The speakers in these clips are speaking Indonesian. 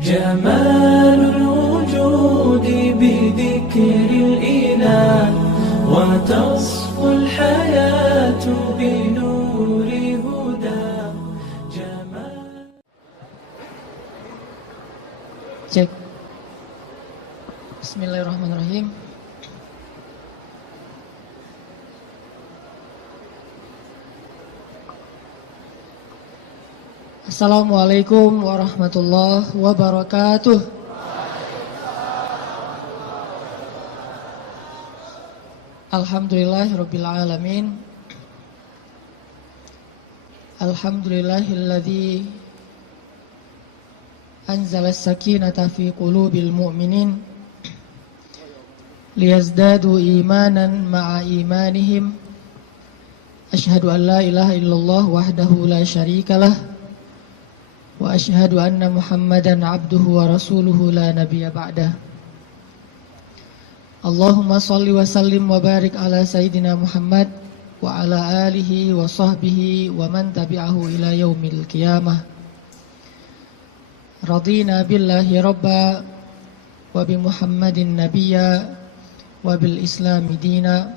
جمال الوجود بذكر الإله وتصفو الحياة بنور هدى Cek. Bismillahirrahmanirrahim. Assalamualaikum warahmatullahi wabarakatuh. Alhamdulillahirabbil alamin. Alhamdulillahilladzi anzala as-sakinata fi qulubil mu'minin liyazdadu imanan ma'a imanihim. Asyhadu an la ilaha illallah wahdahu la syarikalah wa asyhadu anna Muhammadan abduhu wa rasuluhu la nabiyya ba'dah. Allahumma shalli wa sallim wa barik ala sayyidina Muhammad wa ala alihi wa sahbihi wa man tabi'ahu ila yaumil qiyamah. Radina billahi rabba wa bi Muhammadin nabiyya wa bil islami dina.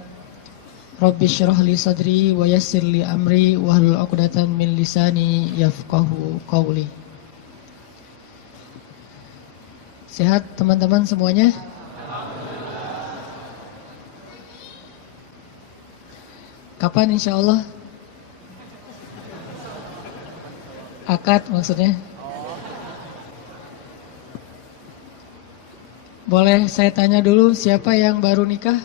Rabbi syrah li sadri wa yassir li amri wahlul 'uqdatam min lisani yafqahu qawli. Sehat teman-teman semuanya? Kapan insyaallah? Akad maksudnya? Boleh saya tanya dulu, siapa yang baru nikah?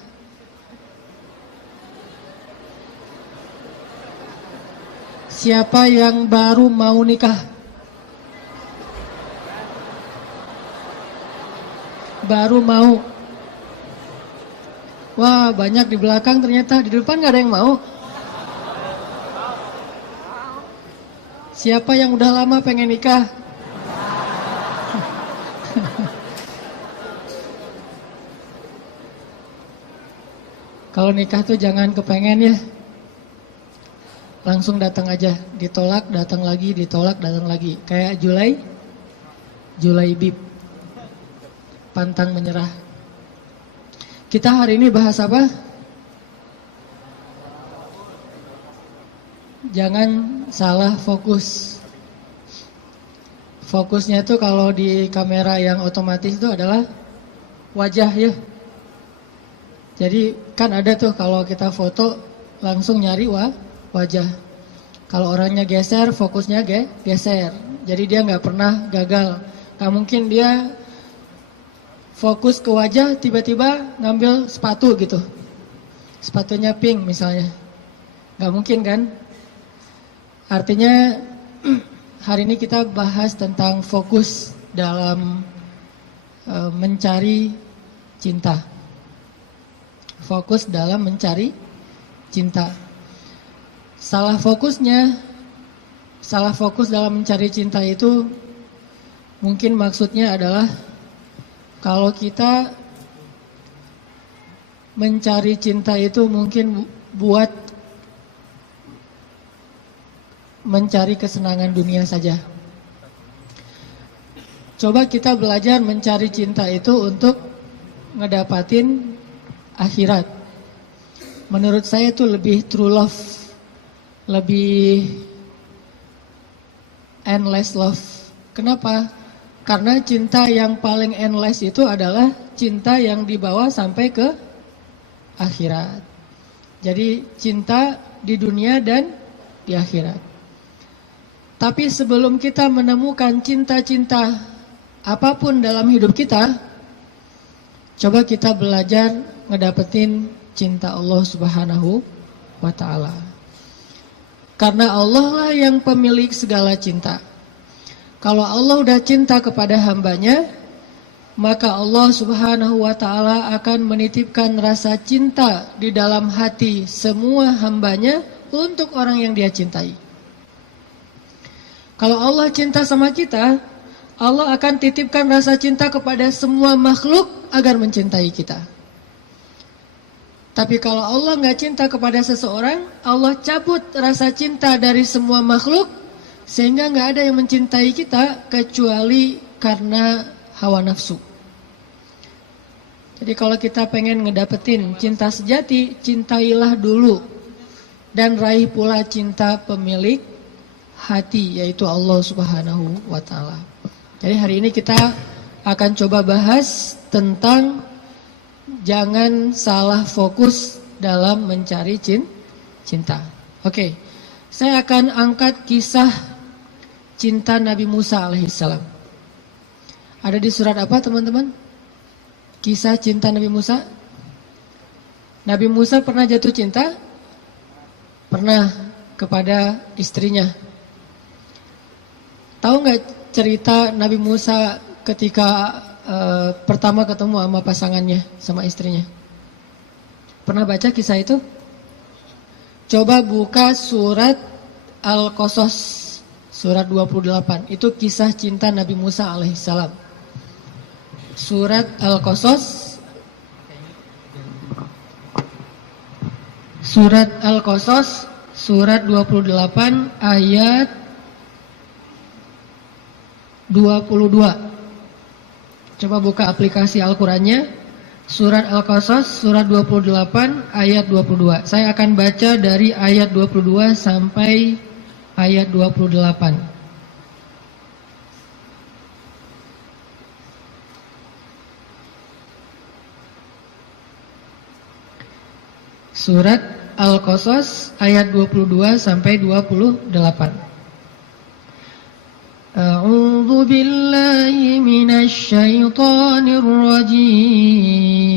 Siapa yang baru mau nikah? Baru mau. Wah, banyak di belakang ternyata. Di depan gak ada yang mau. Siapa yang udah lama pengen nikah? Kalau nikah tuh jangan kepengen ya. Langsung datang aja, ditolak, datang lagi, ditolak, datang lagi. Kayak Julaibib, pantang menyerah. Kita hari ini bahas apa? Jangan salah fokus. Fokusnya tuh kalau di kamera yang otomatis itu adalah wajah ya. Jadi kan ada tuh kalau kita foto langsung nyari wajah. Kalau orangnya geser, fokusnya geser. Jadi dia nggak pernah gagal. Nggak mungkin dia fokus ke wajah, tiba-tiba ngambil sepatu gitu. Sepatunya pink misalnya. Nggak mungkin kan? Artinya hari ini kita bahas tentang fokus dalam mencari cinta. Fokus dalam mencari cinta. Salah fokus dalam mencari cinta itu mungkin maksudnya adalah kalau kita mencari cinta itu mungkin buat mencari kesenangan dunia saja. Coba kita belajar mencari cinta itu untuk ngedapatin akhirat. Menurut saya itu lebih true love, lebih endless love. Kenapa? Karena cinta yang paling endless itu adalah cinta yang dibawa sampai ke akhirat. Jadi cinta di dunia dan di akhirat. Tapi sebelum kita menemukan cinta-cinta apapun dalam hidup kita, coba kita belajar ngedapetin cinta Allah Subhanahu wa ta'ala. Karena Allah lah yang pemilik segala cinta. Kalau Allah udah cinta kepada hambanya, maka Allah Subhanahu wa ta'ala akan menitipkan rasa cinta di dalam hati semua hambanya untuk orang yang dia cintai. Kalau Allah cinta sama kita, Allah akan titipkan rasa cinta kepada semua makhluk agar mencintai kita. Tapi kalau Allah nggak cinta kepada seseorang, Allah cabut rasa cinta dari semua makhluk, sehingga nggak ada yang mencintai kita kecuali karena hawa nafsu. Jadi kalau kita pengen ngedapetin cinta sejati, cintailah dulu dan raih pula cinta pemilik hati, yaitu Allah Subhanahu wa Ta'ala. Jadi hari ini kita akan coba bahas tentang jangan salah fokus dalam mencari cinta. Oke, saya akan angkat kisah cinta Nabi Musa alaihissalam. Ada di surat apa teman-teman? Kisah cinta Nabi Musa. Nabi Musa pernah jatuh cinta? Pernah, kepada istrinya. Tahu nggak cerita Nabi Musa ketika pertama ketemu sama pasangannya, sama istrinya? Pernah baca kisah itu? Coba buka surat Al-Qasas, surat 28. Itu kisah cinta Nabi Musa alaihissalam. Surat Al-Qasas, surat Al-Qasas, surat 28 ayat 22. Coba buka aplikasi Al-Qurannya, surat Al-Qasas, surat 28 ayat 22. Saya akan baca dari ayat 22 sampai ayat 28. Surat Al-Qasas ayat 22 sampai 28. A'udzu billahi minasy syaithanir rajim.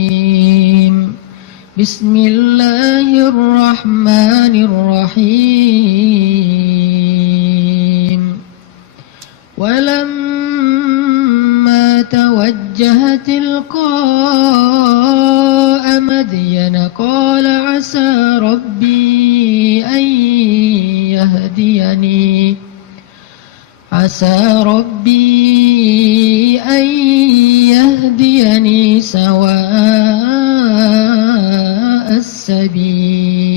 Bismillahirrahmanirrahim. Walamma tawajjaha tilqa'a Madyana qala 'asa rabbi an yahdiyani عسى ربي أن يهديني سواء السبيل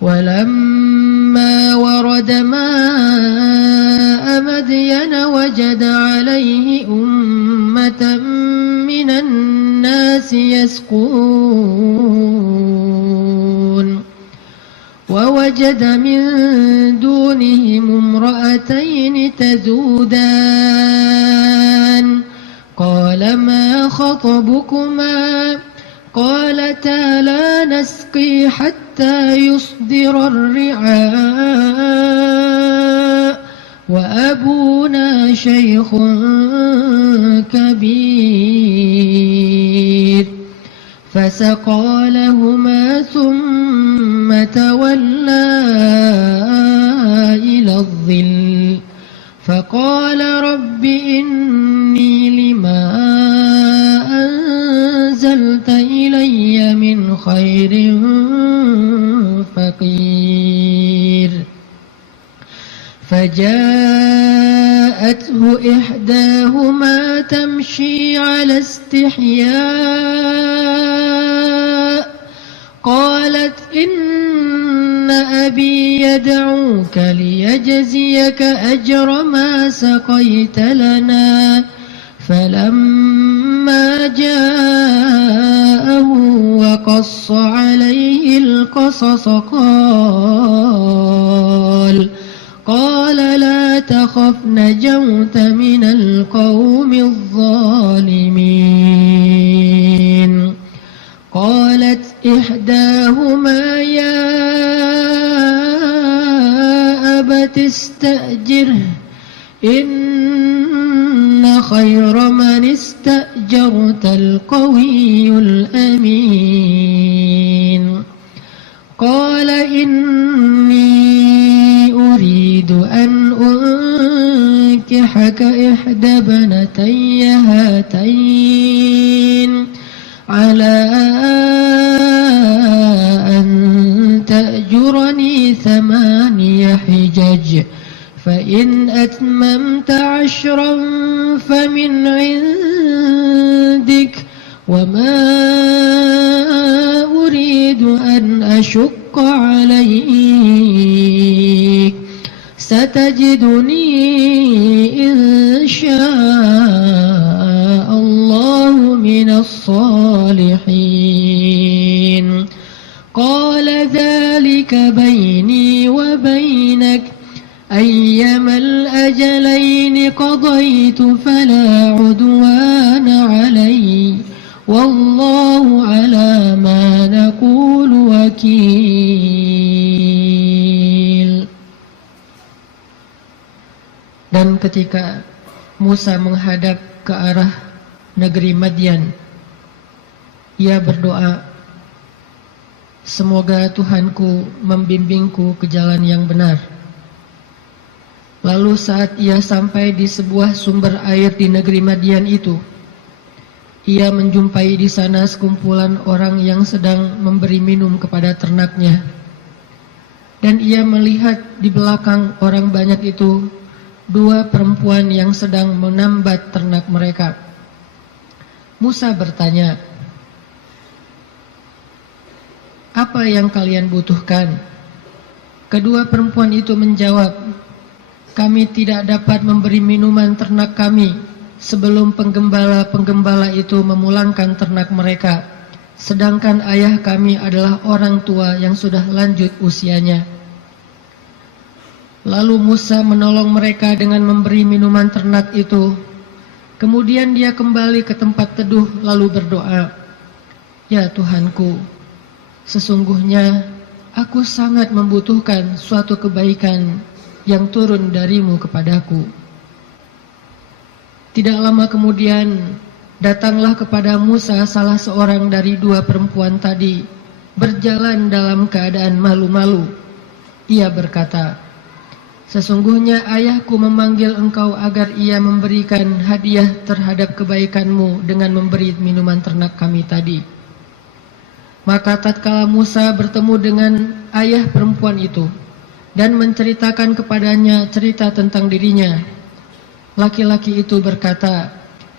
ولما ورد ماء مدين وجد عليه أمة من الناس يسقون ووجد من دونهم امرأتين تذودان قال ما خطبكما قالتا لا نسقي حتى يصدر الرعاء وأبونا شيخ كبير فسقى لهما ثم تولى إلى الظل فقال رب إني لما أنزلت إلي من خير فقير فجاءته إحداهما تمشي على استحياء قالت إن أبي يدعوك ليجزيك أجر ما سقيت لنا فلما جاءه وقص عليه القصص قال لا تخف نجوت من القوم الظالمين قالت إحداهما يا أبت استأجره إن خير من استأجرت القوي الأمين قال إني أريد أن أنكحك إحدى بنتي هاتين على أن تأجرني 8 حجج فإن أتممت 10 فمن عندك وما أريد أن أشق عليك ستجدني إن شاء الله من الصالحين قال ذلك بيني وبينك أيما الأجلين قضيت فلا عدوان علي والله على ما نقول وكيل. Dan ketika Musa menghadap ke arah negeri Madian, ia berdoa, semoga Tuhanku membimbingku ke jalan yang benar. Lalu saat ia sampai di sebuah sumber air di negeri Madian itu, ia menjumpai di sana sekumpulan orang yang sedang memberi minum kepada ternaknya. Dan ia melihat di belakang orang banyak itu dua perempuan yang sedang menambat ternak mereka. Musa bertanya, apa yang kalian butuhkan? Kedua perempuan itu menjawab, kami tidak dapat memberi minuman ternak kami sebelum penggembala-penggembala itu memulangkan ternak mereka, sedangkan ayah kami adalah orang tua yang sudah lanjut usianya. Lalu Musa menolong mereka dengan memberi minuman ternak itu. Kemudian dia kembali ke tempat teduh lalu berdoa, ya Tuhanku, sesungguhnya aku sangat membutuhkan suatu kebaikan yang turun darimu kepadaku. Tidak lama kemudian datanglah kepada Musa salah seorang dari dua perempuan tadi, berjalan dalam keadaan malu-malu. Ia berkata, sesungguhnya ayahku memanggil engkau agar ia memberikan hadiah terhadap kebaikanmu dengan memberi minuman ternak kami tadi. Maka tatkala Musa bertemu dengan ayah perempuan itu dan menceritakan kepadanya cerita tentang dirinya, laki-laki itu berkata,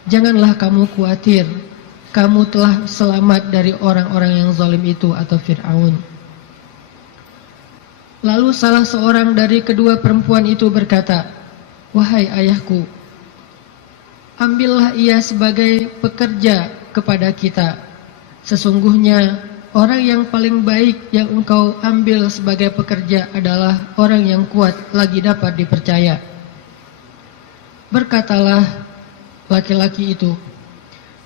janganlah kamu khawatir, kamu telah selamat dari orang-orang yang zalim itu atau Fir'aun. Lalu salah seorang dari kedua perempuan itu berkata, wahai ayahku, ambillah ia sebagai pekerja kepada kita. Sesungguhnya orang yang paling baik yang engkau ambil sebagai pekerja adalah orang yang kuat lagi dapat dipercaya. Berkatalah laki-laki itu,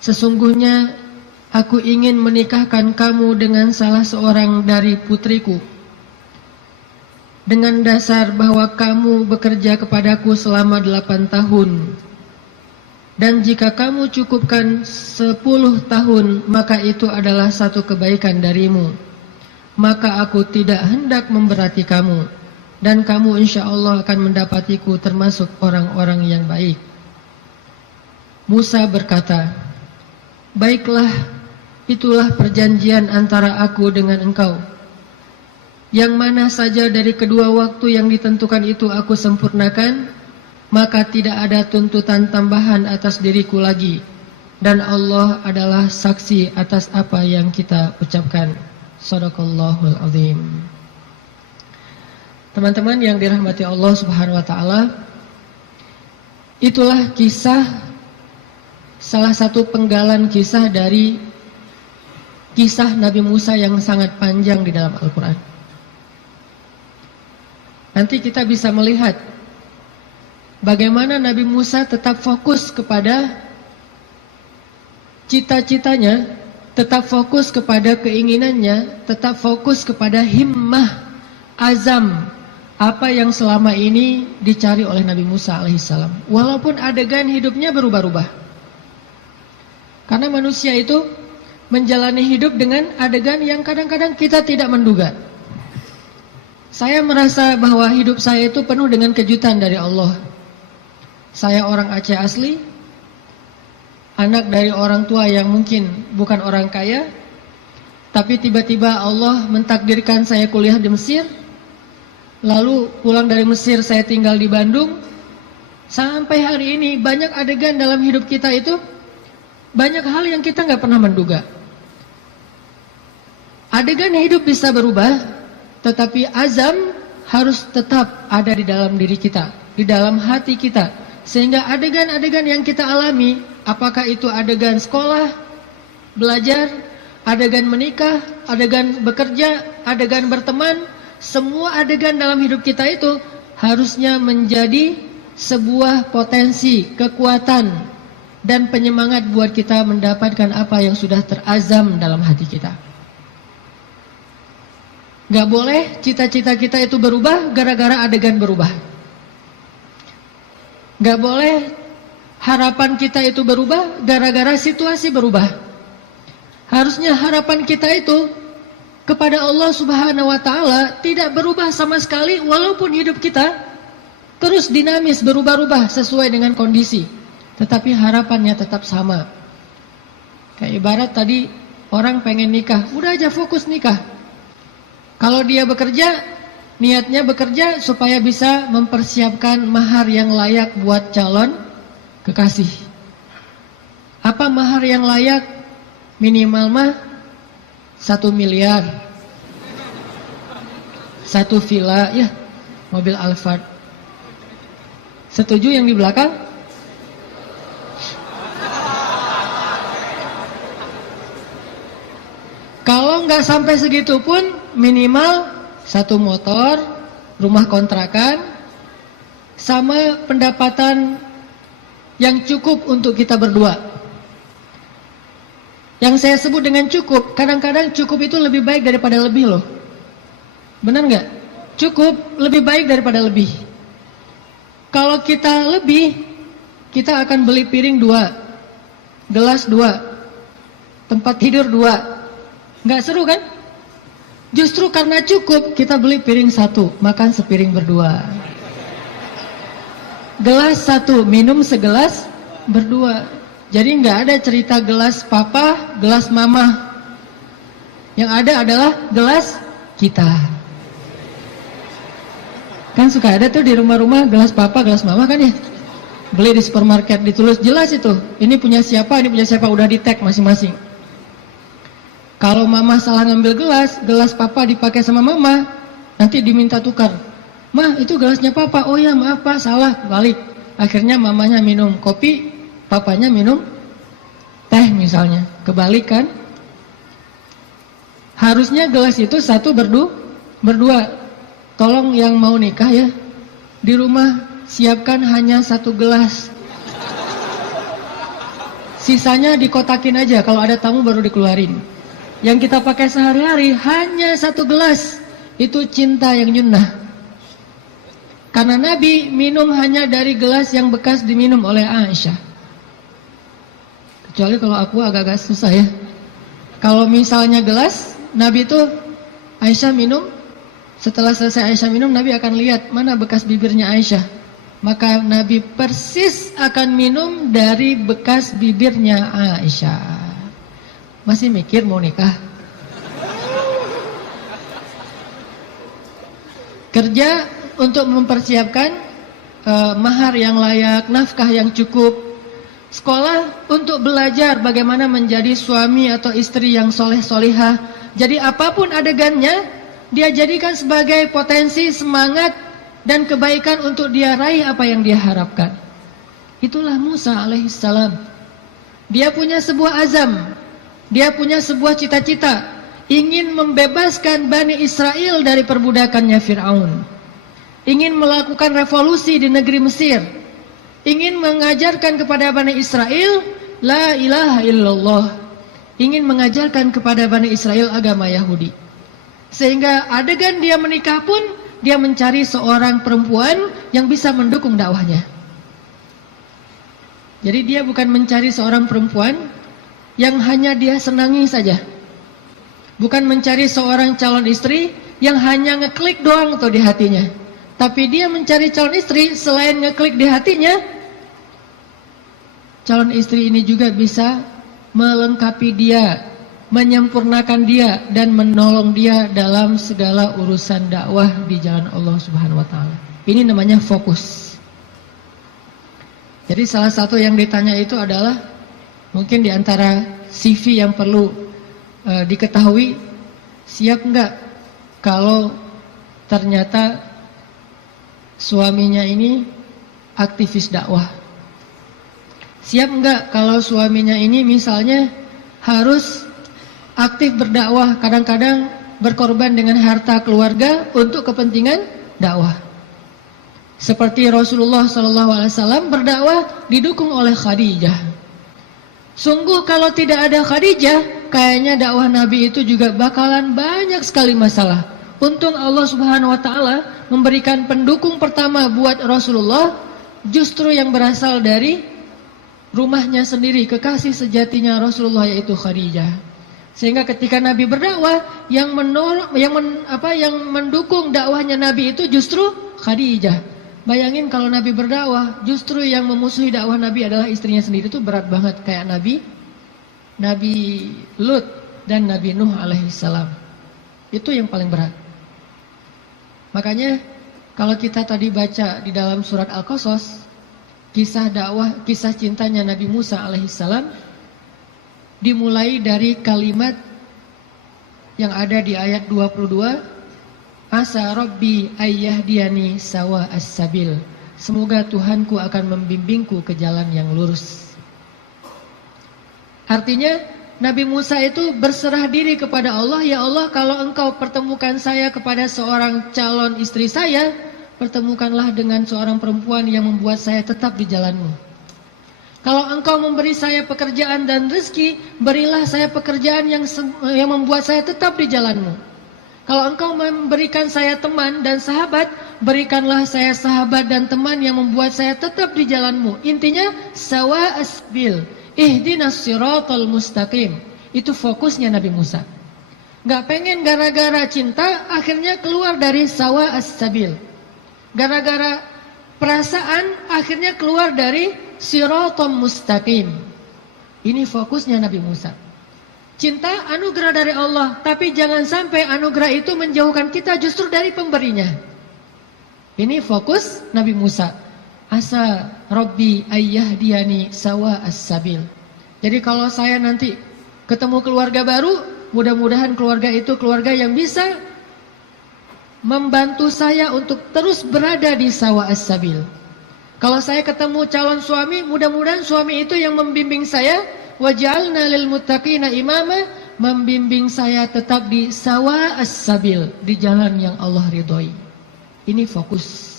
sesungguhnya aku ingin menikahkan kamu dengan salah seorang dari putriku, dengan dasar bahwa kamu bekerja kepadaku selama 8 tahun. Dan jika kamu cukupkan 10 tahun, maka itu adalah satu kebaikan darimu. Maka aku tidak hendak memberati kamu, dan kamu insya Allah akan mendapatiku termasuk orang-orang yang baik. Musa berkata, baiklah, itulah perjanjian antara aku dengan engkau. Yang mana saja dari kedua waktu yang ditentukan itu aku sempurnakan, maka tidak ada tuntutan tambahan atas diriku lagi, dan Allah adalah saksi atas apa yang kita ucapkan. Shadaqallahul azim. Teman-teman yang dirahmati Allah Subhanahu wa taala, itulah kisah, salah satu penggalan kisah dari kisah Nabi Musa yang sangat panjang di dalam Al-Quran. Nanti kita bisa melihat bagaimana Nabi Musa tetap fokus kepada cita-citanya, tetap fokus kepada keinginannya, tetap fokus kepada himmah, azam, apa yang selama ini dicari oleh Nabi Musa alaihissalam. Walaupun adegan hidupnya berubah-ubah. Karena manusia itu menjalani hidup dengan adegan yang kadang-kadang kita tidak menduga. Saya merasa bahwa hidup saya itu penuh dengan kejutan dari Allah. Saya orang Aceh asli, anak dari orang tua yang mungkin bukan orang kaya, tapi tiba-tiba Allah mentakdirkan saya kuliah di Mesir. Lalu pulang dari Mesir saya tinggal di Bandung. Sampai hari ini banyak adegan dalam hidup kita itu, banyak hal yang kita nggak pernah menduga. Adegan hidup bisa berubah, tetapi azam, harus tetap ada di dalam diri kita, di dalam hati kita. Sehingga adegan-adegan yang kita alami, apakah itu adegan sekolah, belajar, adegan menikah, adegan bekerja, adegan berteman, semua adegan dalam hidup kita itu harusnya menjadi sebuah potensi, kekuatan, dan penyemangat buat kita mendapatkan apa yang sudah terazam dalam hati kita. Gak boleh cita-cita kita itu berubah gara-gara adegan berubah. Gak boleh harapan kita itu berubah gara-gara situasi berubah. Harusnya harapan kita itu kepada Allah Subhanahu wa Ta'ala tidak berubah sama sekali, walaupun hidup kita terus dinamis, berubah-ubah sesuai dengan kondisi, tetapi harapannya tetap sama. Kayak ibarat tadi orang pengen nikah, udah aja fokus nikah. Kalau dia bekerja, niatnya bekerja supaya bisa mempersiapkan mahar yang layak buat calon kekasih. Apa mahar yang layak? Minimal mah 1 miliar, 1 villa, ya, mobil Alphard. Setuju yang di belakang? Kalau nggak sampai segitu pun minimal 1 motor, rumah kontrakan, sama pendapatan yang cukup untuk kita berdua. Yang saya sebut dengan cukup, kadang-kadang cukup itu lebih baik daripada lebih loh. Benar nggak? Cukup lebih baik daripada lebih. Kalau kita lebih, kita akan beli piring 2, gelas 2, tempat tidur 2. Nggak seru kan? Justru karena cukup, kita beli piring 1, makan sepiring berdua. Gelas 1, minum segelas berdua. Jadi nggak ada cerita gelas papa, gelas mama. Yang ada adalah gelas kita. Kan suka ada tuh di rumah-rumah gelas papa, gelas mama kan ya. Beli di supermarket, ditulis jelas itu. Ini punya siapa, udah di tag masing-masing. Kalau mama salah ngambil gelas, gelas papa dipakai sama mama, nanti diminta tukar. Mah, itu gelasnya papa. Oh ya, maaf pak, salah, balik. Akhirnya mamanya minum kopi, papanya minum teh misalnya. Kebalik kan? Harusnya gelas itu 1 berdua. Tolong yang mau nikah ya, di rumah siapkan hanya 1 gelas. Sisanya dikotakin aja, kalau ada tamu baru dikeluarin. Yang kita pakai sehari-hari hanya 1 gelas. Itu cinta yang nyunnah. Karena Nabi minum hanya dari gelas yang bekas diminum oleh Aisyah. Kecuali kalau aku agak-agak susah ya. Kalau misalnya gelas, Nabi itu Aisyah minum. Setelah selesai Aisyah minum, Nabi akan lihat mana bekas bibirnya Aisyah. Maka Nabi persis akan minum dari bekas bibirnya Aisyah. Masih mikir mau nikah? Kerja untuk mempersiapkan mahar yang layak, nafkah yang cukup. Sekolah untuk belajar bagaimana menjadi suami atau istri yang soleh-solihah. Jadi apapun adegannya, dia jadikan sebagai potensi, semangat, dan kebaikan untuk dia raih apa yang dia harapkan. Itulah Musa alaihissalam. Dia punya sebuah azam. Dia punya sebuah cita-cita, ingin membebaskan Bani Israel dari perbudakannya Fir'aun. Ingin melakukan revolusi di negeri Mesir. Ingin mengajarkan kepada Bani Israel La ilaha illallah. Ingin mengajarkan kepada Bani Israel agama Yahudi. Sehingga adegan dia menikah pun, dia mencari seorang perempuan yang bisa mendukung dakwahnya. Jadi dia bukan mencari seorang perempuan yang hanya dia senangi saja. Bukan mencari seorang calon istri yang hanya ngeklik doang tuh di hatinya. Tapi dia mencari calon istri, selain ngeklik di hatinya, calon istri ini juga bisa melengkapi dia, menyempurnakan dia, dan menolong dia dalam segala urusan dakwah di jalan Allah Subhanahu wa Ta'ala. Ini namanya fokus. Jadi salah satu yang ditanya itu adalah, mungkin di antara CV yang perlu diketahui, siap enggak kalau ternyata suaminya ini aktivis dakwah. Siap enggak kalau suaminya ini misalnya harus aktif berdakwah, kadang-kadang berkorban dengan harta keluarga untuk kepentingan dakwah. Seperti Rasulullah SAW berdakwah didukung oleh Khadijah. Sungguh kalau tidak ada Khadijah, kayaknya dakwah Nabi itu juga bakalan banyak sekali masalah. Untung Allah Subhanahu wa taala memberikan pendukung pertama buat Rasulullah justru yang berasal dari rumahnya sendiri, kekasih sejatinya Rasulullah, yaitu Khadijah. Sehingga ketika Nabi berdakwah, yang mendukung dakwahnya Nabi itu justru Khadijah. Bayangin kalau Nabi berdakwah, justru yang memusuhi dakwah Nabi adalah istrinya sendiri, itu berat banget. Kayak Nabi Lut dan Nabi Nuh alaihissalam. Itu yang paling berat. Makanya kalau kita tadi baca di dalam surat Al-Qasas, kisah dakwah, kisah cintanya Nabi Musa alaihissalam dimulai dari kalimat yang ada di ayat 22, Asa Rabbi ayyahdiyani sawa as-sabil. Semoga Tuhanku akan membimbingku ke jalan yang lurus. Artinya Nabi Musa itu berserah diri kepada Allah. Ya Allah, kalau engkau pertemukan saya kepada seorang calon istri saya, pertemukanlah dengan seorang perempuan yang membuat saya tetap di jalanmu. Kalau engkau memberi saya pekerjaan dan rezeki, berilah saya pekerjaan yang membuat saya tetap di jalanmu. Kalau engkau memberikan saya teman dan sahabat, berikanlah saya sahabat dan teman yang membuat saya tetap di jalanmu. Intinya sawa asbil, ihdinas siratal mustaqim. Itu fokusnya Nabi Musa. Gak pengen gara-gara cinta akhirnya keluar dari sawa as-sabil. Gara-gara perasaan akhirnya keluar dari siratal mustaqim. Ini fokusnya Nabi Musa. Cinta anugerah dari Allah, tapi jangan sampai anugerah itu menjauhkan kita justru dari pemberinya. Ini fokus Nabi Musa. Asa Rabbi ayyahdiyani sawa as-sabil. Jadi kalau saya nanti ketemu keluarga baru, mudah-mudahan keluarga itu keluarga yang bisa membantu saya untuk terus berada di sawa as-sabil. Kalau saya ketemu calon suami, mudah-mudahan suami itu yang membimbing saya. Waj'alna lil muttaqina imama, membimbing saya tetap di sawa as-sabil, di jalan yang Allah ridhoi. Ini fokus.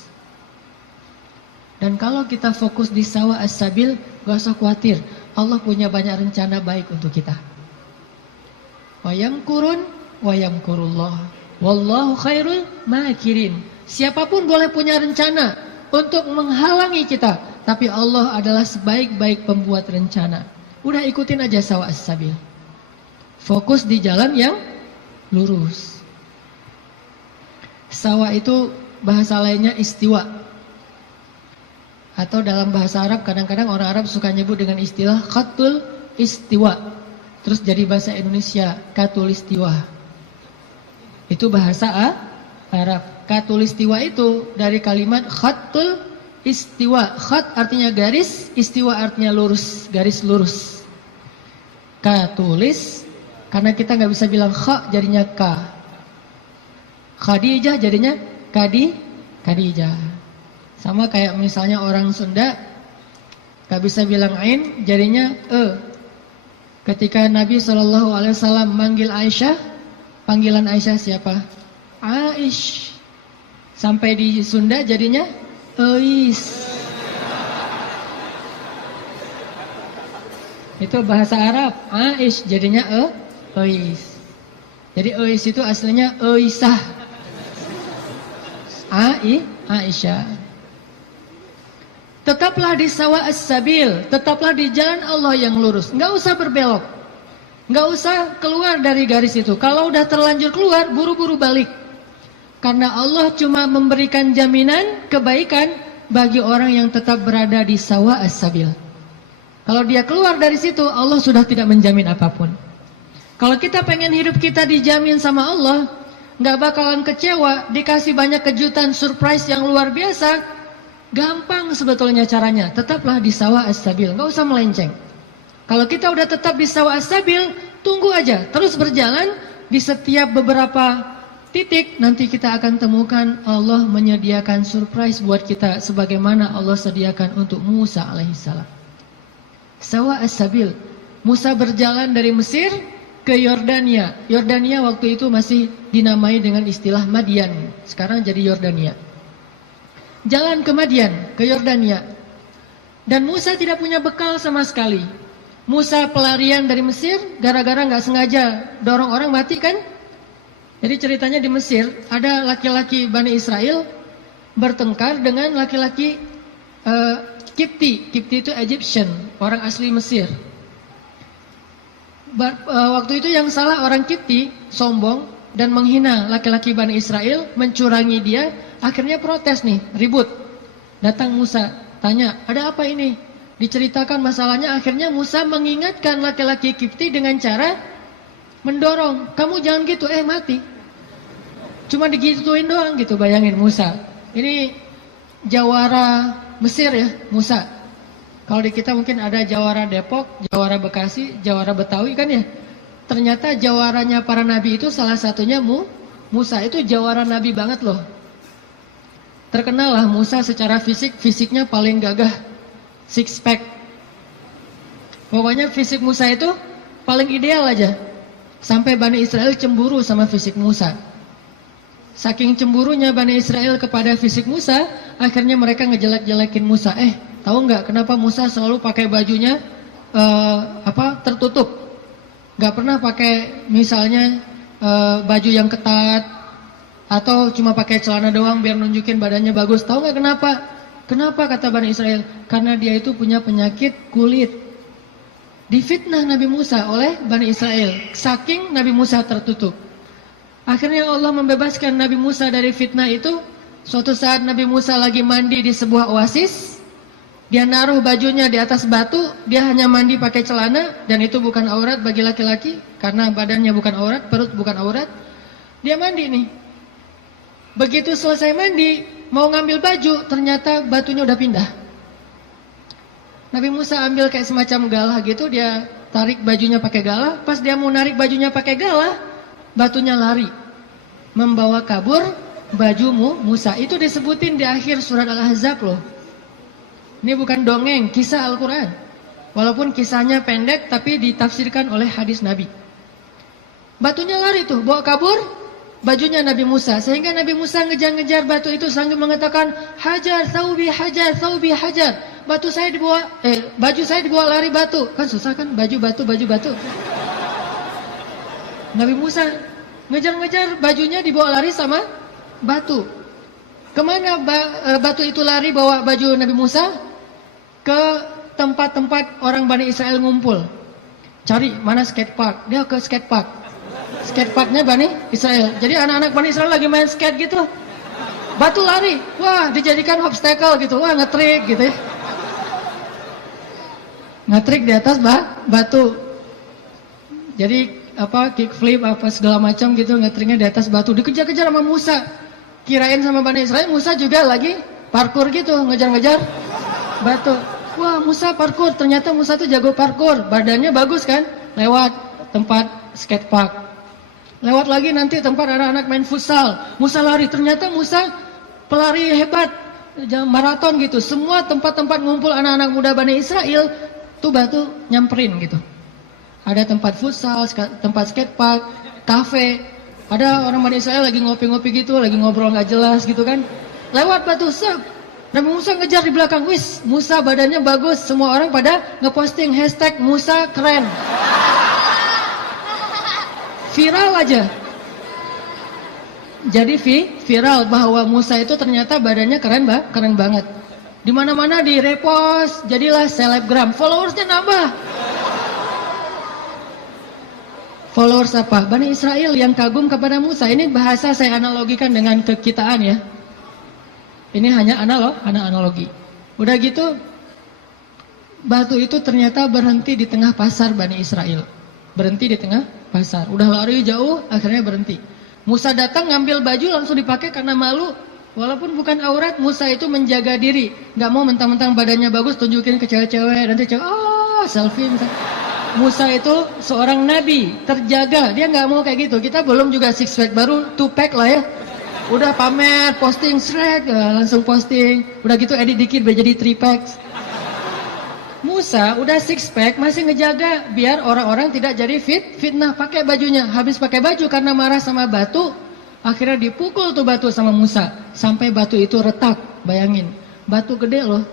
Dan kalau kita fokus di sawa as-sabil, gak usah khawatir, Allah punya banyak rencana baik untuk kita. Wa yamkurun wa yamkurullah, wallahu khairul makirin. Siapapun boleh punya rencana untuk menghalangi kita, tapi Allah adalah sebaik-baik pembuat rencana. Udah ikutin aja sawa as-sabil. Fokus di jalan yang lurus. Sawa itu bahasa lainnya istiwa. Atau dalam bahasa Arab kadang-kadang orang Arab suka nyebut dengan istilah khatul istiwa. Terus jadi bahasa Indonesia katulistiwa. Itu bahasa Arab. Katulistiwa itu dari kalimat khatul istiwa. Khat artinya garis, istiwa artinya lurus, garis lurus. Katulis, karena kita nggak bisa bilang kha jadinya ka. Khadijah jadinya Khadijah. Sama kayak misalnya orang Sunda nggak bisa bilang ain jadinya e. Ketika Nabi SAW manggil Aisyah, panggilan Aisyah siapa? Aish. Sampai di Sunda jadinya Eis. Itu bahasa Arab. Aish jadinya Eis. Jadi Eis itu aslinya Eisah. Aisyah. Tetaplah di sawa as-sabil, tetaplah di jalan Allah yang lurus. Enggak usah berbelok. Enggak usah keluar dari garis itu. Kalau udah terlanjur keluar, buru-buru balik. Karena Allah cuma memberikan jaminan kebaikan bagi orang yang tetap berada di sawa as-sabil. Kalau dia keluar dari situ, Allah sudah tidak menjamin apapun. Kalau kita pengen hidup kita dijamin sama Allah, nggak bakalan kecewa, dikasih banyak kejutan, surprise yang luar biasa, gampang sebetulnya caranya. Tetaplah di sawa as-sabil, nggak usah melenceng. Kalau kita udah tetap di sawa as-sabil, tunggu aja, terus berjalan di setiap beberapa titik, nanti kita akan temukan Allah menyediakan surprise buat kita sebagaimana Allah sediakan untuk Musa alaihissalam. Sawa as-sabil. Musa berjalan dari Mesir ke Yordania. Yordania waktu itu masih dinamai dengan istilah Madian. Sekarang jadi Yordania. Jalan ke Madian, ke Yordania. Dan Musa tidak punya bekal sama sekali. Musa pelarian dari Mesir gara-gara nggak sengaja dorong orang mati kan? Jadi ceritanya di Mesir ada laki-laki Bani Israel bertengkar dengan laki-laki Kipti. Kipti itu Egyptian, orang asli Mesir. Waktu itu yang salah orang Kipti, sombong dan menghina laki-laki Bani Israel, mencurangi dia, akhirnya protes nih, ribut. Datang Musa, tanya, ada apa ini? Diceritakan masalahnya, akhirnya Musa mengingatkan laki-laki Kipti dengan cara mendorong, kamu jangan gitu, mati. Cuma digituin doang gitu, bayangin Musa. Ini jawara Mesir ya, Musa. Kalau di kita mungkin ada jawara Depok, jawara Bekasi, jawara Betawi kan ya. Ternyata jawaranya para nabi itu salah satunya Musa, itu jawara nabi banget loh. Terkenal lah Musa secara fisiknya paling gagah, six pack. Pokoknya fisik Musa itu paling ideal aja. Sampai Bani Israel cemburu sama fisik Musa. Saking cemburunya Bani Israel kepada fisik Musa, akhirnya mereka ngejelek-jelekin Musa. Tahu nggak kenapa Musa selalu pakai bajunya tertutup? Nggak pernah pakai misalnya baju yang ketat atau cuma pakai celana doang biar nunjukin badannya bagus. Tahu nggak kenapa? Kenapa kata Bani Israel? Karena dia itu punya penyakit kulit. Difitnah Nabi Musa oleh Bani Israel. Saking Nabi Musa tertutup. Akhirnya Allah membebaskan Nabi Musa dari fitnah itu. Suatu saat Nabi Musa lagi mandi di sebuah oasis. Dia naruh bajunya di atas batu. Dia hanya mandi pakai celana. Dan itu bukan aurat bagi laki-laki. Karena badannya bukan aurat, perut bukan aurat. Dia mandi nih. Begitu selesai mandi, mau ngambil baju, ternyata batunya udah pindah. Nabi Musa ambil kayak semacam galah gitu. Dia tarik bajunya pakai galah. Pas dia mau narik bajunya pakai galah, batunya lari, membawa kabur bajumu Musa. Itu disebutin di akhir surat Al-Ahzab loh. Ini bukan dongeng, kisah Al-Quran. Walaupun kisahnya pendek, tapi ditafsirkan oleh hadis Nabi. Batunya lari tuh, bawa kabur bajunya Nabi Musa. Sehingga Nabi Musa ngejar-ngejar batu itu sambil mengatakan, hajar, thawbi, hajar, thawbi, hajar. Baju saya dibawa lari batu. Kan susah kan, baju batu. Nabi Musa ngejar-ngejar bajunya dibawa lari sama batu. Kemana batu itu lari bawa baju Nabi Musa? Ke tempat-tempat orang Bani Israel ngumpul. Cari mana skatepark. Dia ke skatepark. Skateparknya Bani Israel. Jadi anak-anak Bani Israel lagi main skate gitu. Batu lari. Wah, dijadikan obstacle gitu. Wah, ngetrik gitu ya. Ngetrik di atas batu. Jadi kickflip segala macam gitu, ngetriknya di atas batu, dikejar-kejar sama Musa. Kirain sama Bani Israel Musa juga lagi parkur gitu, ngejar-ngejar batu. Wah, Musa parkur, ternyata Musa tuh jago parkur, badannya bagus kan. Lewat tempat skatepark, lewat lagi nanti tempat anak-anak main futsal. Musa lari, ternyata Musa pelari hebat, maraton gitu. Semua tempat-tempat ngumpul anak-anak muda Bani Israel tuh batu nyamperin gitu. Ada tempat futsal, tempat skatepark, kafe. Ada orang Bani Israel lagi ngopi-ngopi gitu, lagi ngobrol nggak jelas gitu kan. Lewat batu, Nabi Musa ngejar di belakang. Wis, Musa badannya bagus. Semua orang pada ngeposting hashtag Musa keren. Viral aja. Jadi viral bahwa Musa itu ternyata badannya keren banget. Di mana-mana di repost, jadilah selebgram. Followersnya nambah. Followers apa? Bani Israel yang kagum kepada Musa. Ini bahasa saya analogikan dengan kekitaan ya. Ini hanya analogi. Udah gitu, batu itu ternyata berhenti di tengah pasar Bani Israel. Berhenti di tengah pasar. Udah lari jauh, akhirnya berhenti. Musa datang ngambil baju langsung dipakai karena malu. Walaupun bukan aurat, Musa itu menjaga diri. Gak mau mentang-mentang badannya bagus tunjukin ke cewek-cewek. Nanti cewek, selfie misalnya. Musa itu seorang nabi, terjaga. Dia nggak mau kayak gitu. Kita belum juga six pack, baru two pack lah ya. Udah pamer, posting, srek, langsung posting. Udah gitu edit dikit biar jadi three packs. Musa udah six pack masih ngejaga biar orang-orang tidak jadi fitnah pakai bajunya. Habis pakai baju karena marah sama batu, akhirnya dipukul tuh batu sama Musa sampai batu itu retak. Bayangin, batu gede loh.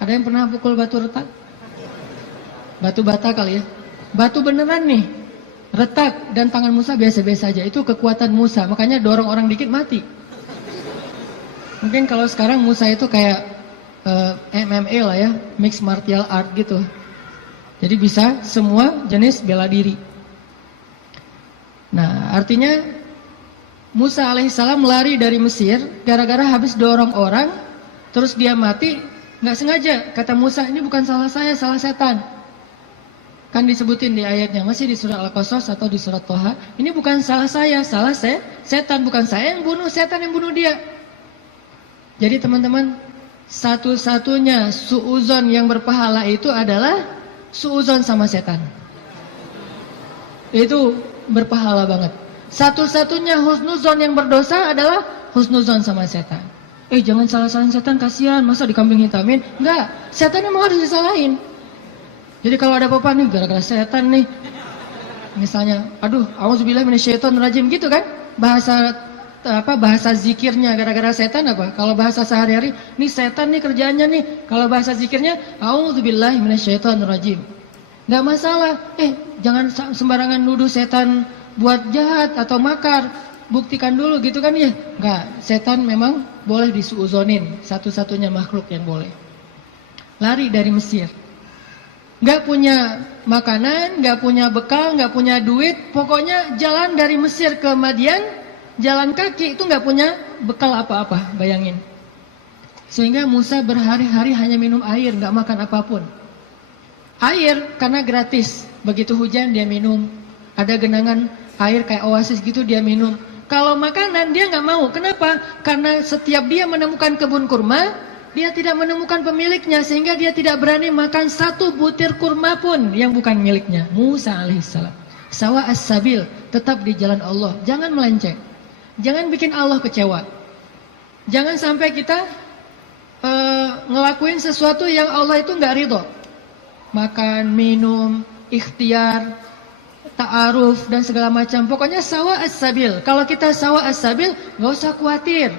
Ada yang pernah pukul batu retak? Batu bata kali ya. Batu beneran nih, retak, dan tangan Musa biasa-biasa aja. Itu kekuatan Musa, makanya dorong orang dikit mati. Mungkin kalau sekarang Musa itu kayak MMA lah ya, mixed martial art gitu. Jadi bisa semua jenis bela diri. Nah, artinya Musa alaihissalam lari dari Mesir gara-gara habis dorong orang, terus dia mati, nggak sengaja. Kata Musa, ini bukan salah saya, salah setan. Kan disebutin di ayatnya, masih di surat Al-Qasas atau di surat Toha. Ini bukan salah saya, salah setan. Bukan saya yang bunuh, setan yang bunuh dia. Jadi teman-teman, satu-satunya suuzon yang berpahala itu adalah suuzon sama setan. Itu berpahala banget. Satu-satunya husnuzon yang berdosa adalah husnuzon sama setan. Jangan salah-salahin setan, kasihan, masa dikambing hitamin? Enggak, setan memang harus disalahin. Jadi kalau ada apa-apa nih gara-gara setan nih, misalnya, aduh, auzubillahi minasyaitonirrajim gitu kan? Bahasa zikirnya gara-gara setan apa? Kalau bahasa sehari-hari, nih setan nih kerjaannya nih. Kalau bahasa zikirnya, auzubillahi minasyaitonirrajim. Enggak masalah. Jangan sembarangan nuduh setan buat jahat atau makar. Buktikan dulu gitu kan ya. Enggak, setan memang boleh disuuzonin, satu-satunya makhluk yang boleh. Lari dari Mesir. Enggak punya makanan, enggak punya bekal, enggak punya duit, pokoknya jalan dari Mesir ke Madian, jalan kaki itu enggak punya bekal apa-apa, bayangin. Sehingga Musa berhari-hari hanya minum air, enggak makan apapun. Air karena gratis, begitu hujan dia minum. Ada genangan air kayak oasis gitu dia minum. Kalau makanan dia nggak mau. Kenapa? Karena setiap dia menemukan kebun kurma, dia tidak menemukan pemiliknya, sehingga dia tidak berani makan satu butir kurma pun yang bukan miliknya. Musa alaihissalam. Sawa as-sabil, tetap di jalan Allah. Jangan melenceng. Jangan bikin Allah kecewa. Jangan sampai kita ngelakuin sesuatu yang Allah itu nggak ridho. Makan, minum, ikhtiar, ta'aruf dan segala macam. Pokoknya sawa as-sabil. Kalau kita sawa as-sabil, gak usah khawatir.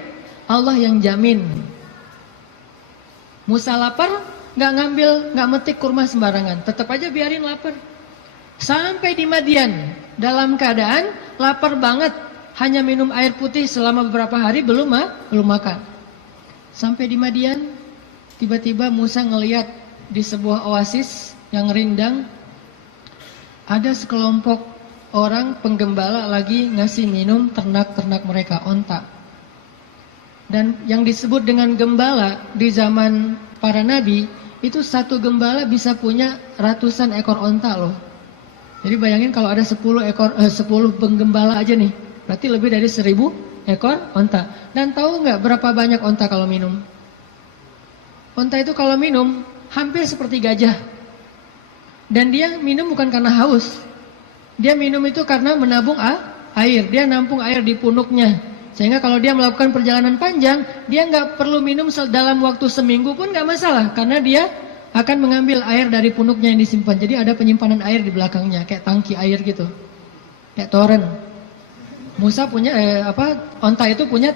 Allah yang jamin. Musa lapar, gak metik kurma sembarangan. Tetap aja biarin lapar. Sampai di Madian, dalam keadaan lapar banget. Hanya minum air putih selama beberapa hari, belum makan. Sampai di Madian, tiba-tiba Musa ngelihat di sebuah oasis yang rindang, ada sekelompok orang penggembala lagi ngasih minum ternak-ternak mereka, onta. Dan yang disebut dengan gembala di zaman para nabi, itu satu gembala bisa punya ratusan ekor onta loh. Jadi bayangin kalau ada 10 penggembala aja nih, berarti lebih dari 1000 ekor onta. Dan tahu nggak berapa banyak onta kalau minum? Onta itu kalau minum hampir seperti gajah. Dan dia minum bukan karena haus. Dia minum itu karena menabung air. Dia nampung air di punuknya. Sehingga kalau dia melakukan perjalanan panjang, dia nggak perlu minum dalam waktu seminggu pun nggak masalah. Karena dia akan mengambil air dari punuknya yang disimpan. Jadi ada penyimpanan air di belakangnya, kayak tangki air gitu. Kayak toren. Musa punya, onta itu punya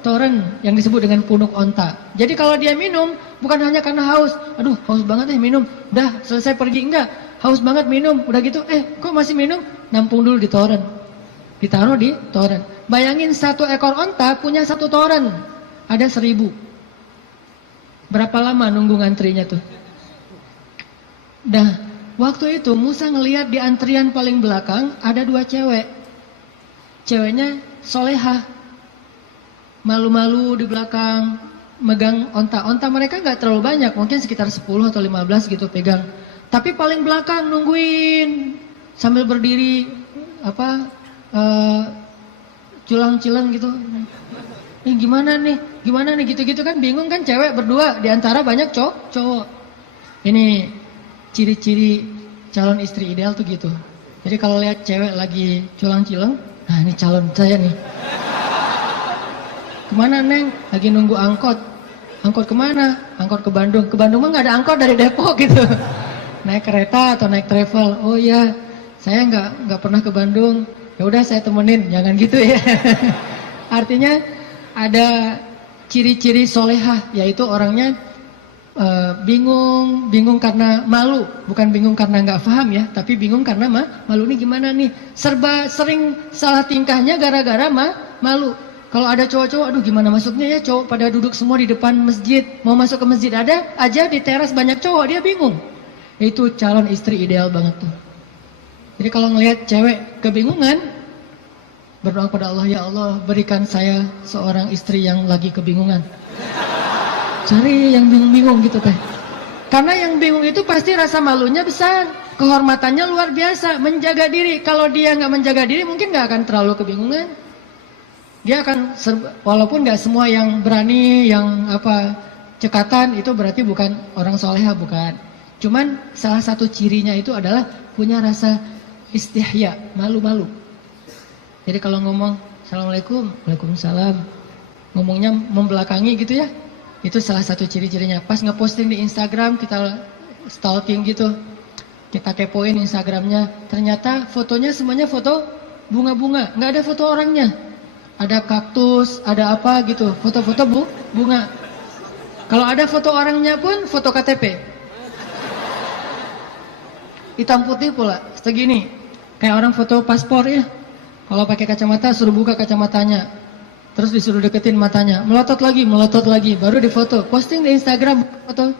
toren yang disebut dengan punuk onta. Jadi kalau dia minum, bukan hanya karena haus. Aduh, haus banget minum. Udah, selesai pergi. Enggak, haus banget minum. Udah gitu, kok masih minum? Nampung dulu di toren. Ditaruh di toren. Bayangin satu ekor onta punya satu toren. Ada 1000. Berapa lama nunggu ngantrinya tuh? Dah, waktu itu Musa ngelihat di antrian paling belakang ada 2 cewek. Ceweknya solehah. Malu-malu di belakang, megang onta. Onta mereka nggak terlalu banyak, mungkin sekitar 10 atau 15 gitu pegang. Tapi paling belakang nungguin sambil berdiri culang-cilang gitu. Gimana nih gitu-gitu kan, bingung kan, cewek berdua di antara banyak cowok. Ini ciri-ciri calon istri ideal tuh gitu. Jadi kalau lihat cewek lagi culang-cileng, nah ini calon saya nih. Kemana Neng? Lagi nunggu angkot. Angkot kemana? Angkot ke Bandung. Ke Bandung mah nggak ada angkot dari Depok gitu. Naik kereta atau naik travel. Oh iya, saya nggak pernah ke Bandung. Ya udah saya temenin, jangan gitu ya. Artinya ada ciri-ciri solehah, yaitu orangnya bingung karena malu, bukan bingung karena nggak paham ya, tapi bingung karena malu nih gimana nih, serba sering salah tingkahnya gara-gara malu. Kalau ada cowok-cowok, aduh gimana masuknya ya, cowok pada duduk semua di depan masjid, mau masuk ke masjid ada aja di teras banyak cowok, dia bingung. Itu calon istri ideal banget tuh. Jadi kalau ngelihat cewek kebingungan, berdoa kepada Allah, ya Allah berikan saya seorang istri yang lagi kebingungan. Cari yang bingung-bingung gitu teh. Karena yang bingung itu pasti rasa malunya besar, kehormatannya luar biasa, menjaga diri. Kalau dia nggak menjaga diri mungkin nggak akan terlalu kebingungan. Dia akan walaupun nggak semua yang berani, yang cekatan itu berarti bukan orang soleha, bukan. Cuman salah satu cirinya itu adalah punya rasa istihya, malu-malu. Jadi kalau ngomong Assalamualaikum, Waalaikumsalam, ngomongnya membelakangi gitu ya. Itu salah satu ciri-cirinya. Pas ngeposting di Instagram, kita stalking gitu, kita kepoin Instagramnya, ternyata fotonya semuanya foto bunga-bunga, nggak ada foto orangnya. Ada kaktus, ada apa gitu, foto-foto bunga. Kalau ada foto orangnya pun foto KTP, hitam putih pula, segini, kayak orang foto paspor ya. Kalau pakai kacamata suruh buka kacamatanya, terus disuruh deketin matanya, melotot lagi, baru difoto, posting di Instagram foto.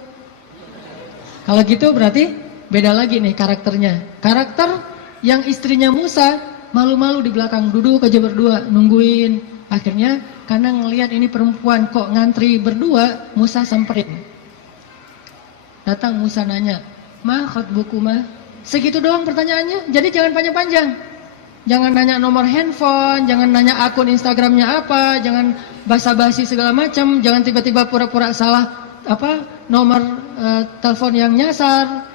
Kalau gitu berarti beda lagi nih karakternya. Karakter yang istrinya Musa malu-malu di belakang, duduk aja berdua, nungguin. Akhirnya karena ngelihat ini perempuan kok ngantri berdua, Musa samperin. Datang Musa nanya, "Ma khatbukuma?" Segitu doang pertanyaannya, jadi jangan panjang-panjang. Jangan nanya nomor handphone, jangan nanya akun Instagramnya apa, jangan basa-basi segala macam, jangan tiba-tiba pura-pura salah nomor telepon yang nyasar.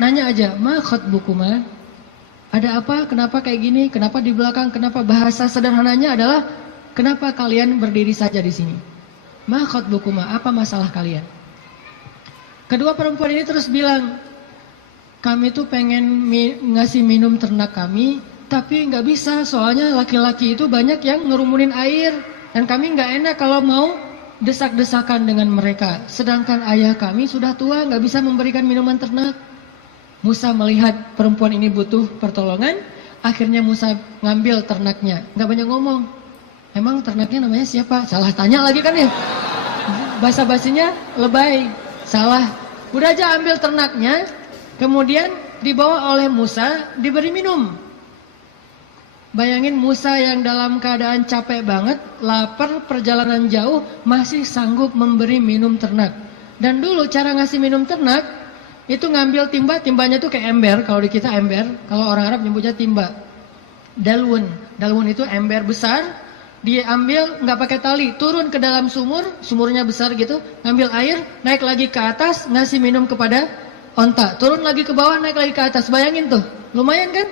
Nanya aja, "Ma khatbukuma?" Ada apa? Kenapa kayak gini? Kenapa di belakang? Kenapa? Bahasa sederhananya adalah kenapa kalian berdiri saja di sini? Ma khatbukuma? Apa masalah kalian? Kedua perempuan ini terus bilang, kami tuh pengen ngasih minum ternak kami, tapi nggak bisa, soalnya laki-laki itu banyak yang ngerumunin air, dan kami nggak enak kalau mau desak-desakan dengan mereka. Sedangkan ayah kami sudah tua, nggak bisa memberikan minuman ternak. Musa melihat perempuan ini butuh pertolongan, akhirnya Musa ngambil ternaknya. Nggak banyak ngomong. Emang ternaknya namanya siapa? Salah tanya lagi kan ya? Basa-basinya lebay, salah. Udah aja ambil ternaknya, kemudian dibawa oleh Musa, diberi minum. Bayangin Musa yang dalam keadaan capek banget, lapar, perjalanan jauh, masih sanggup memberi minum ternak. Dan dulu cara ngasih minum ternak, itu ngambil timba, timbanya tuh kayak ember, kalau di kita ember, kalau orang Arab nyebutnya timba. Dalwun itu ember besar, diambil nggak pakai tali, turun ke dalam sumur, sumurnya besar gitu, ngambil air, naik lagi ke atas, ngasih minum kepada onta, turun lagi ke bawah, naik lagi ke atas. Bayangin tuh, lumayan kan?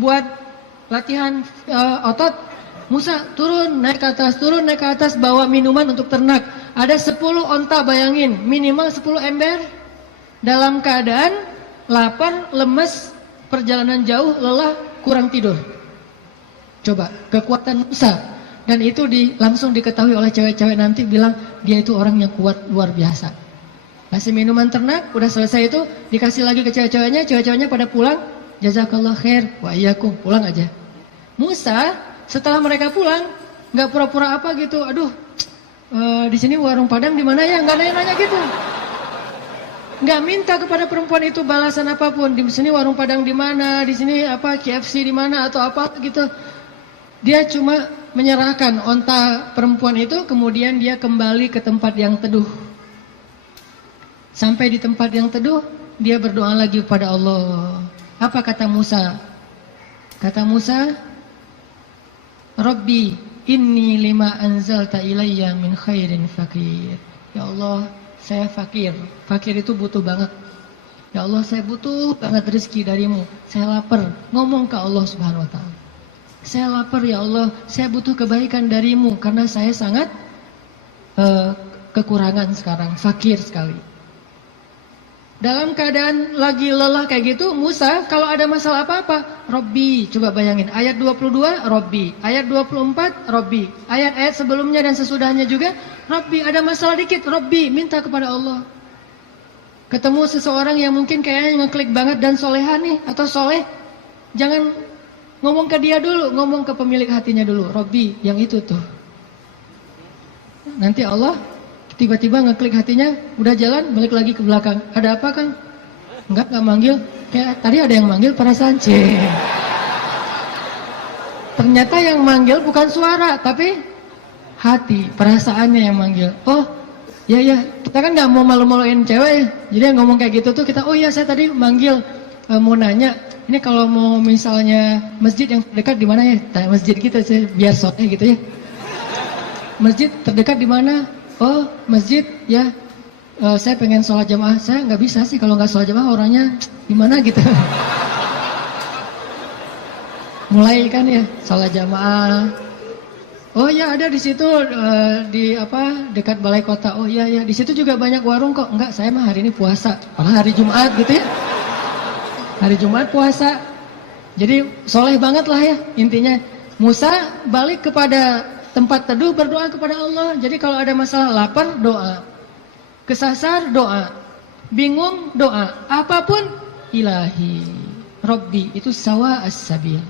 Buat latihan otot. Musa turun, naik ke atas, bawa minuman untuk ternak. Ada 10 onta, bayangin, minimal 10 ember. Dalam keadaan lapar, lemes, perjalanan jauh, lelah, kurang tidur. Coba, kekuatan Musa. Dan itu langsung diketahui oleh cewek-cewek nanti, bilang dia itu orang yang kuat luar biasa. Kasih minuman ternak, udah selesai itu, dikasih lagi ke cewek-ceweknya pada pulang. Jazakallah khair, wa iyyakum, pulang aja. Musa setelah mereka pulang, nggak pura-pura apa gitu, aduh, di sini warung Padang di mana ya, nggak nanya-nanya gitu. Nggak minta kepada perempuan itu balasan apapun. Di sini warung Padang di mana, di sini KFC di mana atau apa gitu. Dia cuma menyerahkan onta perempuan itu, kemudian dia kembali ke tempat yang teduh. Sampai di tempat yang teduh, dia berdoa lagi kepada Allah. Apa kata Musa? Kata Musa, Rabbi inni lima anzalta ilayya min khairin fakir. Ya Allah, saya fakir. Fakir itu butuh banget. Ya Allah, saya butuh banget rezeki darimu. Saya lapar. Ngomong ke Allah Subhanahu wa Ta'ala. Saya lapar ya Allah, saya butuh kebaikan darimu karena saya sangat kekurangan sekarang, fakir sekali. Dalam keadaan lagi lelah kayak gitu, Musa kalau ada masalah apa-apa, Robbi, coba bayangin, ayat 22, Robbi, ayat 24, Robbi, ayat-ayat sebelumnya dan sesudahnya juga, Robbi, ada masalah dikit, Robbi, minta kepada Allah. Ketemu seseorang yang mungkin kayaknya ngeklik banget dan soleha nih, atau soleh, jangan ngomong ke dia dulu, ngomong ke pemilik hatinya dulu, Robbi, yang itu tuh. Nanti Allah tiba-tiba ngeklik hatinya, udah jalan, balik lagi ke belakang. Ada apa Kang? Enggak manggil. Kayak tadi ada yang manggil perasaan. Ternyata yang manggil bukan suara, tapi hati, perasaannya yang manggil. Oh, ya, kita kan nggak mau malu-maluin cewek ya. Jadi yang ngomong kayak gitu tuh kita, oh iya saya tadi manggil, mau nanya, ini kalau mau misalnya masjid yang dekat di mana ya? Tanya masjid kita sih, biar sore gitu ya. Masjid terdekat di mana? Oh, masjid ya, saya pengen sholat jamaah. Saya nggak bisa sih kalau nggak sholat jamaah, orangnya gimana gitu. Mulai kan ya, sholat jamaah. Oh ya, ada di situ di dekat balai kota. Oh iya ya, di situ juga banyak warung kok. Enggak, saya mah hari ini puasa. Malah hari Jumat gitu ya. Hari Jumat puasa. Jadi soleh banget lah ya intinya. Musa balik kepada tempat teduh, berdoa kepada Allah. Jadi kalau ada masalah lapar, doa. Kesasar, doa. Bingung, doa. Apapun, ilahi. Robbi, itu sawa as-sabil.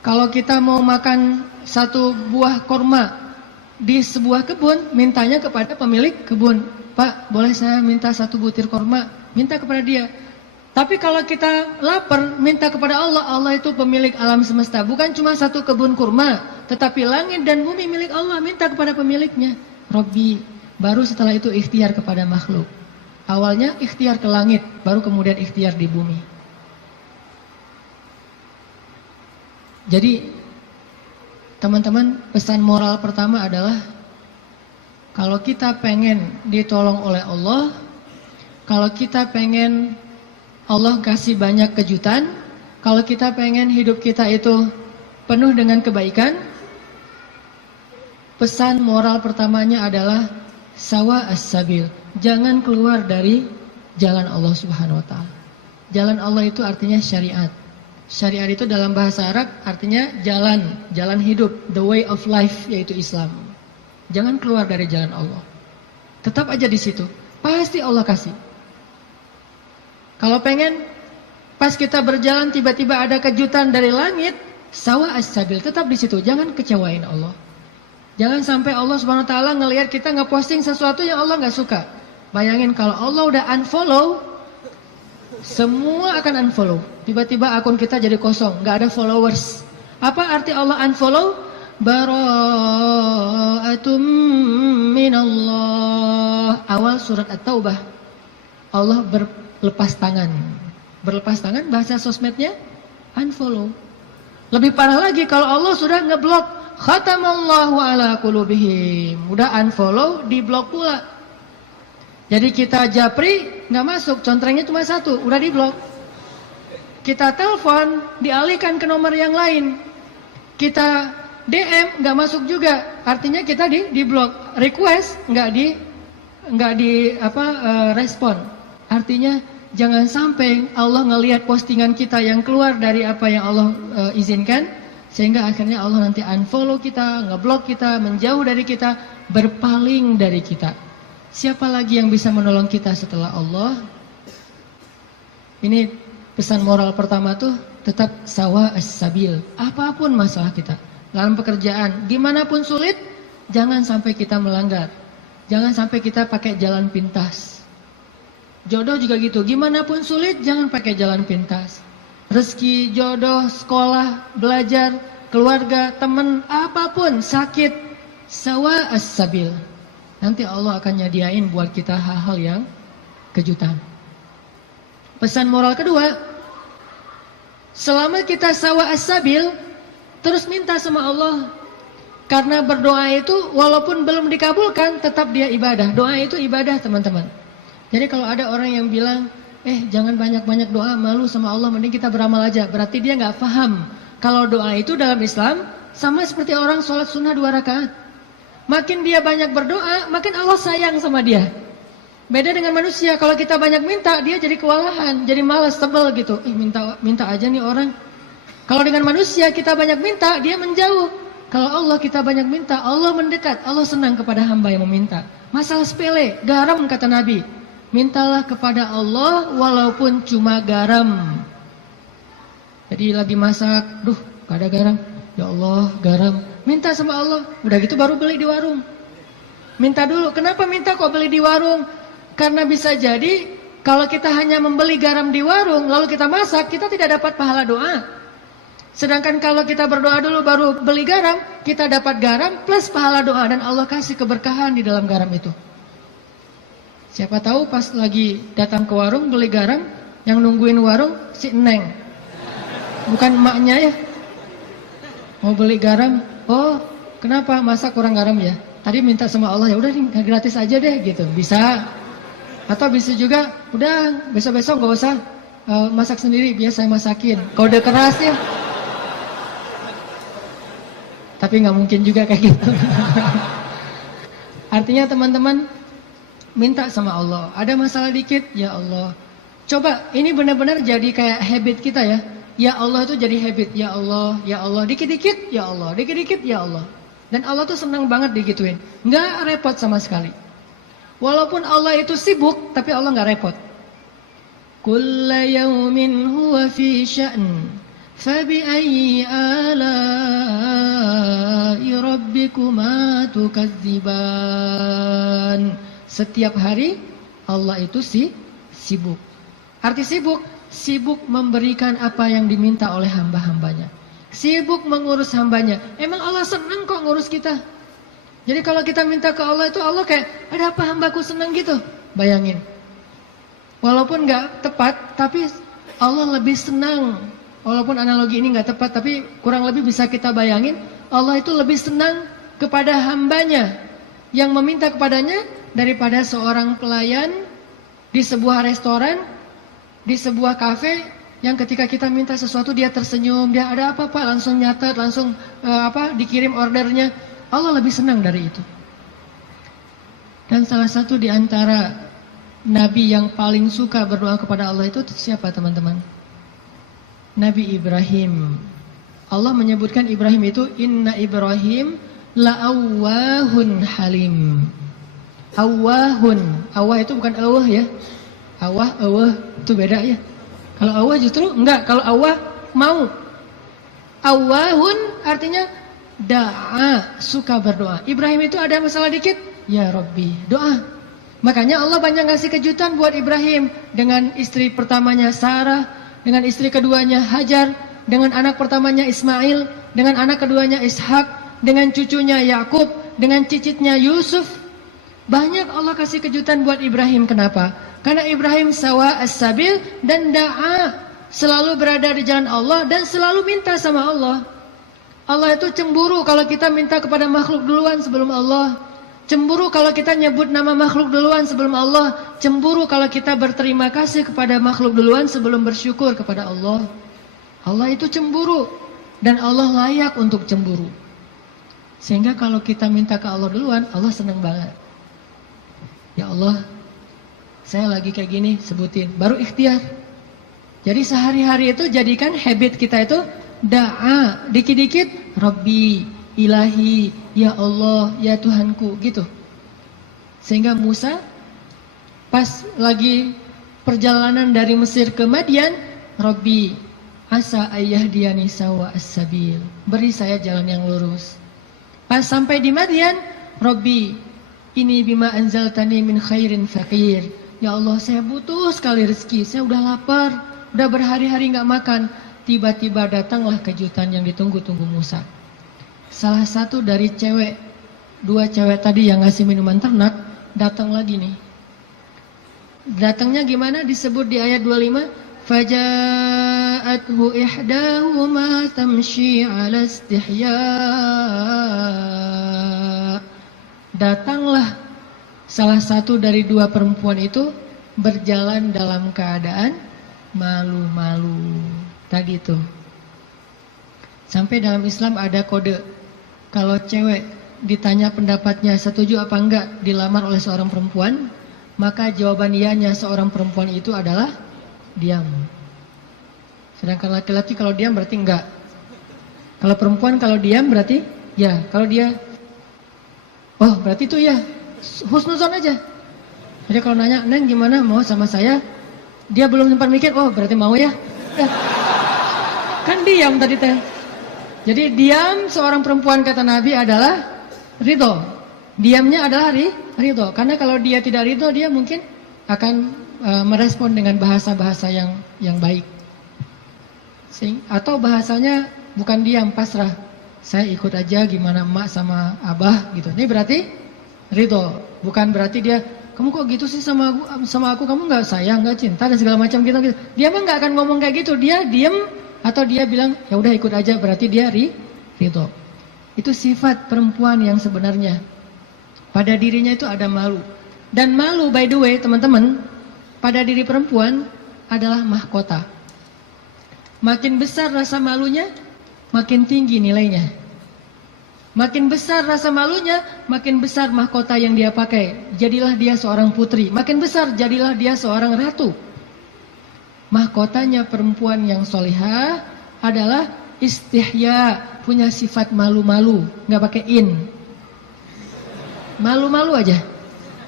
Kalau kita mau makan satu buah korma di sebuah kebun, mintanya kepada pemilik kebun. Pak, boleh saya minta satu butir korma? Minta kepada dia. Tapi kalau kita lapar, minta kepada Allah. Allah itu pemilik alam semesta. Bukan cuma satu kebun kurma, tetapi langit dan bumi milik Allah. Minta kepada pemiliknya. Robbi. Baru setelah itu ikhtiar kepada makhluk. Awalnya ikhtiar ke langit, baru kemudian ikhtiar di bumi. Jadi, teman-teman, pesan moral pertama adalah kalau kita pengen ditolong oleh Allah, kalau kita pengen Allah kasih banyak kejutan, kalau kita pengen hidup kita itu penuh dengan kebaikan, pesan moral pertamanya adalah sawa as-sabil. Jangan keluar dari jalan Allah Subhanahu wa Ta'ala. Jalan Allah itu artinya syariat. Syariat itu dalam bahasa Arab artinya jalan hidup, the way of life, yaitu Islam. Jangan keluar dari jalan Allah. Tetap aja di situ. Pasti Allah kasih. Kalau pengen pas kita berjalan tiba-tiba ada kejutan dari langit, sawa as-sabil, tetap di situ. Jangan kecewain Allah. Jangan sampai Allah Subhanahu wa Ta'ala ngelihat kita ngeposting sesuatu yang Allah nggak suka. Bayangin kalau Allah udah unfollow, semua akan unfollow. Tiba-tiba akun kita jadi kosong, nggak ada followers. Apa arti Allah unfollow? Bara'atum minallah. Awal surat At-Taubah. Allah berlepas tangan. Berlepas tangan bahasa sosmednya unfollow. Lebih parah lagi kalau Allah sudah ngeblok. Khatamallahu ala qulubihim. Udah unfollow, diblok pula. Jadi kita japri nggak masuk, contrengnya cuma satu, udah diblok. Kita telepon, dialihkan ke nomor yang lain. Kita DM nggak masuk juga, artinya kita diblok. Request nggak respon. Artinya jangan sampai Allah ngelihat postingan kita yang keluar dari apa yang Allah izinkan, sehingga akhirnya Allah nanti unfollow kita, ngeblok kita, menjauh dari kita, berpaling dari kita. Siapa lagi yang bisa menolong kita setelah Allah? Ini pesan moral pertama tuh, tetap sawa as-sabil. Apapun masalah kita, dalam pekerjaan, dimanapun sulit, jangan sampai kita melanggar. Jangan sampai kita pakai jalan pintas. Jodoh juga gitu, gimana pun sulit jangan pakai jalan pintas. Rezeki, jodoh, sekolah, belajar, keluarga, teman, apapun, sakit, sawa as-sabil. Nanti Allah akan nyediain buat kita hal-hal yang kejutan. Pesan moral kedua, selama kita sawa as-sabil, terus minta sama Allah. Karena berdoa itu walaupun belum dikabulkan, tetap dia ibadah. Doa itu ibadah, teman-teman. Jadi kalau ada orang yang bilang, jangan banyak-banyak doa, malu sama Allah, mending kita beramal aja. Berarti dia nggak paham. Kalau doa itu dalam Islam sama seperti orang sholat sunnah 2 rakaat. Makin dia banyak berdoa, makin Allah sayang sama dia. Beda dengan manusia, kalau kita banyak minta, dia jadi kewalahan, jadi malas, tebel gitu. Minta aja nih orang. Kalau dengan manusia kita banyak minta, dia menjauh. Kalau Allah kita banyak minta, Allah mendekat. Allah senang kepada hamba yang meminta. Masalah sepele, garam kata Nabi. Mintalah kepada Allah walaupun cuma garam. Jadi lagi masak, gak ada garam. Ya Allah, garam. Minta sama Allah. Udah gitu baru beli di warung. Minta dulu. Kenapa minta kok beli di warung? Karena bisa jadi kalau kita hanya membeli garam di warung, lalu kita masak, kita tidak dapat pahala doa. Sedangkan kalau kita berdoa dulu baru beli garam, kita dapat garam plus pahala doa. Dan Allah kasih keberkahan di dalam garam itu. Siapa tahu pas lagi datang ke warung beli garam, yang nungguin warung si Neng. Bukan emaknya ya. Mau beli garam, kenapa masak kurang garam ya? Tadi minta sama Allah, ya udah gratis aja deh gitu. Bisa. Atau bisa juga, udah besok-besok gak usah masak sendiri, biar saya masakin. Kode keras ya. Tapi gak mungkin juga kayak gitu. Artinya teman-teman, minta sama Allah. Ada masalah dikit, ya Allah. Coba, ini benar-benar jadi kayak habit kita ya. Ya Allah itu jadi habit. Ya Allah, ya Allah. Dikit-dikit, ya Allah. Dikit-dikit, ya Allah. Dan Allah tuh senang banget digituin. Nggak repot sama sekali. Walaupun Allah itu sibuk, tapi Allah nggak repot. Kulla yawmin huwa fi sya'n. Fabi'ayyi ala'i rabbikuma tukadziban. Setiap hari Allah itu sibuk. Arti sibuk memberikan apa yang diminta oleh hamba-hambanya. Sibuk mengurus hambanya. Emang Allah senang kok ngurus kita. Jadi kalau kita minta ke Allah itu Allah kayak, ada apa hambaku senang gitu. Bayangin. Walaupun gak tepat, tapi Allah lebih senang. Walaupun analogi ini gak tepat, tapi kurang lebih bisa kita bayangin. Allah itu lebih senang kepada hambanya yang meminta kepadanya daripada seorang pelayan di sebuah restoran, di sebuah kafe, yang ketika kita minta sesuatu dia tersenyum, dia ada apa Pak, langsung nyatet, langsung dikirim ordernya. Allah lebih senang dari itu. Dan salah satu di antara nabi yang paling suka berdoa kepada Allah itu siapa teman-teman? Nabi Ibrahim. Allah menyebutkan Ibrahim itu inna Ibrahim la'awwahun halim. Awwahun. Awwah itu bukan awah ya. Awah itu beda ya. Kalau awah justru enggak, kalau awah mau. Awwahun artinya da'a, suka berdoa. Ibrahim itu ada masalah dikit, ya Rabbi, doa. Makanya Allah banyak ngasih kejutan buat Ibrahim. Dengan istri pertamanya Sarah, dengan istri keduanya Hajar, dengan anak pertamanya Ismail, dengan anak keduanya Ishak, dengan cucunya Yakub, dengan cicitnya Yusuf. Banyak Allah kasih kejutan buat Ibrahim. Kenapa? Karena Ibrahim sawa as-sabil dan da'a, selalu berada di jalan Allah dan selalu minta sama Allah. Allah itu cemburu kalau kita minta kepada makhluk duluan sebelum Allah. Cemburu kalau kita nyebut nama makhluk duluan sebelum Allah. Cemburu kalau kita berterima kasih kepada makhluk duluan sebelum bersyukur kepada Allah. Allah itu cemburu dan Allah layak untuk cemburu. Sehingga kalau kita minta ke Allah duluan, Allah senang banget. Ya Allah, saya lagi kayak gini, sebutin. Baru ikhtiar. Jadi sehari-hari itu jadikan habit kita itu da'a, dikit-dikit Rabbi, Ilahi, Ya Allah, Ya Tuhanku, gitu. Sehingga Musa pas lagi perjalanan dari Mesir ke Madian, Rabbi, asa ayyahdiyani sawa as-sabil, beri saya jalan yang lurus. Pas sampai di Madian, Rabbi, ini bima anzaltani min khairin faqir. Ya Allah, saya butuh sekali rezeki, saya udah lapar, udah berhari-hari gak makan. Tiba-tiba datanglah kejutan yang ditunggu-tunggu Musa. Salah satu dari dua cewek tadi yang ngasih minuman ternak, datang lagi nih. Datangnya gimana? Disebut di ayat 25. Faja'athu ihdahuma tamshi 'ala istihya. Datanglah salah satu dari dua perempuan itu berjalan dalam keadaan malu-malu. Tadi itu. Sampai dalam Islam ada kode. Kalau cewek ditanya pendapatnya setuju apa enggak dilamar oleh seorang perempuan, maka jawaban iyanya seorang perempuan itu adalah diam. Sedangkan laki-laki kalau diam berarti enggak. Kalau perempuan kalau diam berarti ya. Kalau dia, oh berarti itu ya, husnuzon aja. Jadi kalau nanya, Neng gimana mau sama saya? Dia belum sempat mikir, oh berarti mau ya. Kan diam tadi teh. Jadi diam seorang perempuan kata Nabi adalah ridho. Diamnya adalah ridho. Karena kalau dia tidak ridho, dia mungkin akan merespon dengan bahasa-bahasa yang baik. Atau bahasanya bukan diam, pasrah. Saya ikut aja gimana emak sama abah gitu. Ini berarti ridho. Bukan berarti dia, kamu kok gitu sih sama aku, kamu nggak sayang, nggak cinta dan segala macam gitu. Dia mah nggak akan ngomong kayak gitu. Dia diam atau dia bilang ya udah ikut aja, berarti dia ridho. Itu sifat perempuan yang sebenarnya. Pada dirinya itu ada malu. Dan malu by the way teman-teman, pada diri perempuan adalah mahkota. Makin besar rasa malunya, makin tinggi nilainya. Makin besar rasa malunya, makin besar mahkota yang dia pakai. Jadilah dia seorang putri. Makin besar, jadilah dia seorang ratu. Mahkotanya perempuan yang solihah adalah istihya, punya sifat malu-malu, nggak pakai in. Malu-malu aja,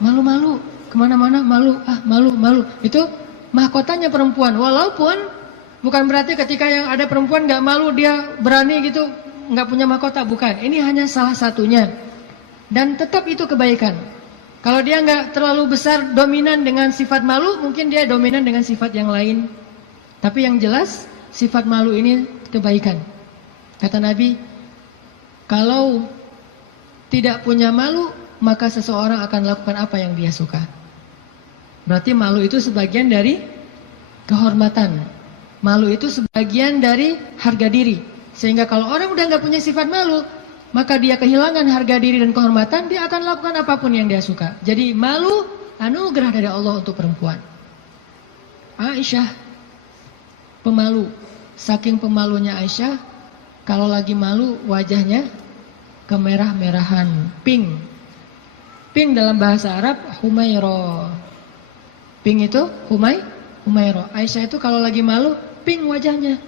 malu-malu, kemana-mana malu, malu-malu. Itu mahkotanya perempuan. Walaupun bukan berarti ketika yang ada perempuan nggak malu dia berani gitu, nggak punya mahkota, bukan. Ini hanya salah satunya. Dan tetap itu kebaikan. Kalau dia nggak terlalu besar dominan dengan sifat malu, mungkin dia dominan dengan sifat yang lain. Tapi yang jelas sifat malu ini kebaikan. Kata Nabi, kalau tidak punya malu, maka seseorang akan lakukan apa yang dia suka. Berarti malu itu sebagian dari kehormatan. Malu itu sebagian dari harga diri. Sehingga kalau orang udah nggak punya sifat malu, maka dia kehilangan harga diri dan kehormatan, dia akan lakukan apapun yang dia suka. Jadi malu anugerah dari Allah untuk perempuan. Aisyah pemalu. Saking pemalunya Aisyah, kalau lagi malu wajahnya kemerah-merahan, pink. Pink dalam bahasa Arab humairo. Pink itu humairo. Aisyah itu kalau lagi malu pink wajahnya.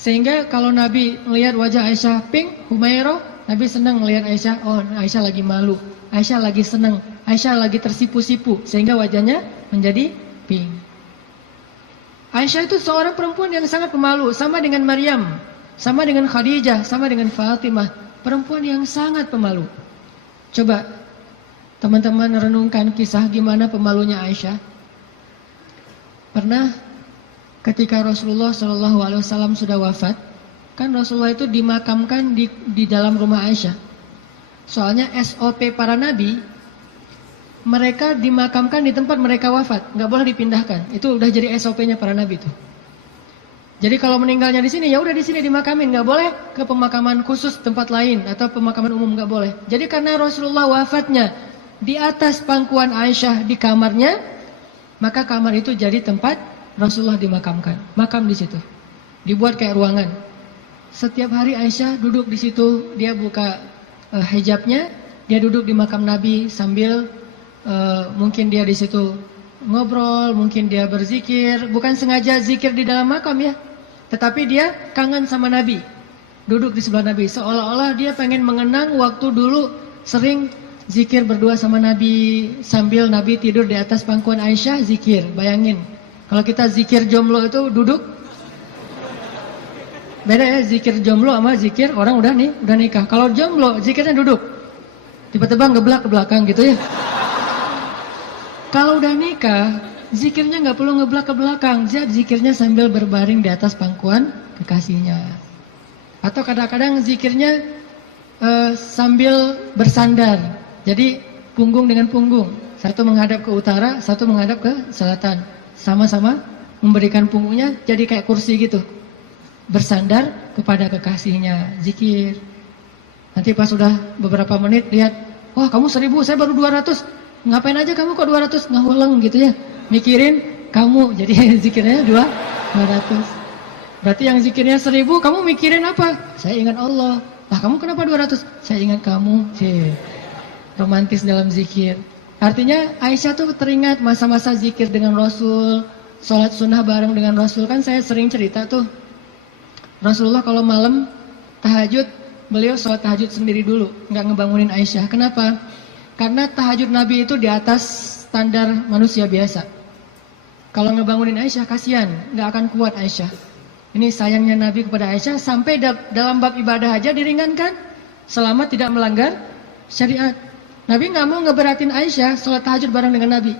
Sehingga kalau Nabi melihat wajah Aisyah pink, humairo, Nabi senang melihat Aisyah, oh Aisyah lagi malu, Aisyah lagi senang, Aisyah lagi tersipu-sipu, sehingga wajahnya menjadi pink. Aisyah itu seorang perempuan yang sangat pemalu, sama dengan Maryam, sama dengan Khadijah, sama dengan Fatimah, perempuan yang sangat pemalu. Coba teman-teman renungkan kisah gimana pemalunya Aisyah. Pernah ketika Rasulullah SAW sudah wafat, kan Rasulullah itu dimakamkan di dalam rumah Aisyah. Soalnya SOP para nabi, mereka dimakamkan di tempat mereka wafat, nggak boleh dipindahkan. Itu udah jadi SOP-nya para nabi itu. Jadi kalau meninggalnya di sini, ya udah di sini dimakamin, nggak boleh ke pemakaman khusus tempat lain atau pemakaman umum, nggak boleh. Jadi karena Rasulullah wafatnya di atas pangkuan Aisyah di kamarnya, maka kamar itu jadi tempat Rasulullah dimakamkan, makam di situ, dibuat kayak ruangan. Setiap hari Aisyah duduk di situ, dia buka hijabnya, dia duduk di makam Nabi sambil mungkin dia di situ ngobrol, mungkin dia berzikir, bukan sengaja zikir di dalam makam ya, tetapi dia kangen sama Nabi, duduk di sebelah Nabi, seolah-olah dia pengen mengenang waktu dulu sering zikir berdua sama Nabi sambil Nabi tidur di atas pangkuan Aisyah zikir. Bayangin. Kalau kita zikir jomblo itu duduk, beda ya zikir jomblo sama zikir orang udah nikah. Kalau jomblo zikirnya duduk, tiba-tiba ngeblak ke belakang gitu ya. Kalau udah nikah, zikirnya nggak perlu ngeblak ke belakang, zikirnya sambil berbaring di atas pangkuan kekasihnya. Atau kadang-kadang zikirnya sambil bersandar, jadi punggung dengan punggung, satu menghadap ke utara, satu menghadap ke selatan. Sama-sama memberikan punggungnya jadi kayak kursi gitu, bersandar kepada kekasihnya, zikir. Nanti pas sudah beberapa menit lihat, wah kamu 1000, saya baru 200. ngapain aja kamu kok 200 ngahuleng gitu ya, mikirin kamu, jadi zikirnya 200. Berarti yang zikirnya 1000 kamu mikirin apa? Saya ingat Allah. Lah kamu kenapa 200? Saya ingat kamu. Romantis dalam zikir. Artinya Aisyah tuh teringat masa-masa zikir dengan Rasul, sholat sunnah bareng dengan Rasul. Kan saya sering cerita tuh, Rasulullah kalau malam tahajud, beliau sholat tahajud sendiri dulu, nggak ngebangunin Aisyah. Kenapa? Karena tahajud Nabi itu di atas standar manusia biasa. Kalau ngebangunin Aisyah kasihan, nggak akan kuat Aisyah. Ini sayangnya Nabi kepada Aisyah, sampai dalam bab ibadah aja diringankan selama tidak melanggar syariat. Nabi nggak mau ngeberatin Aisyah sholat tahajud bareng dengan Nabi.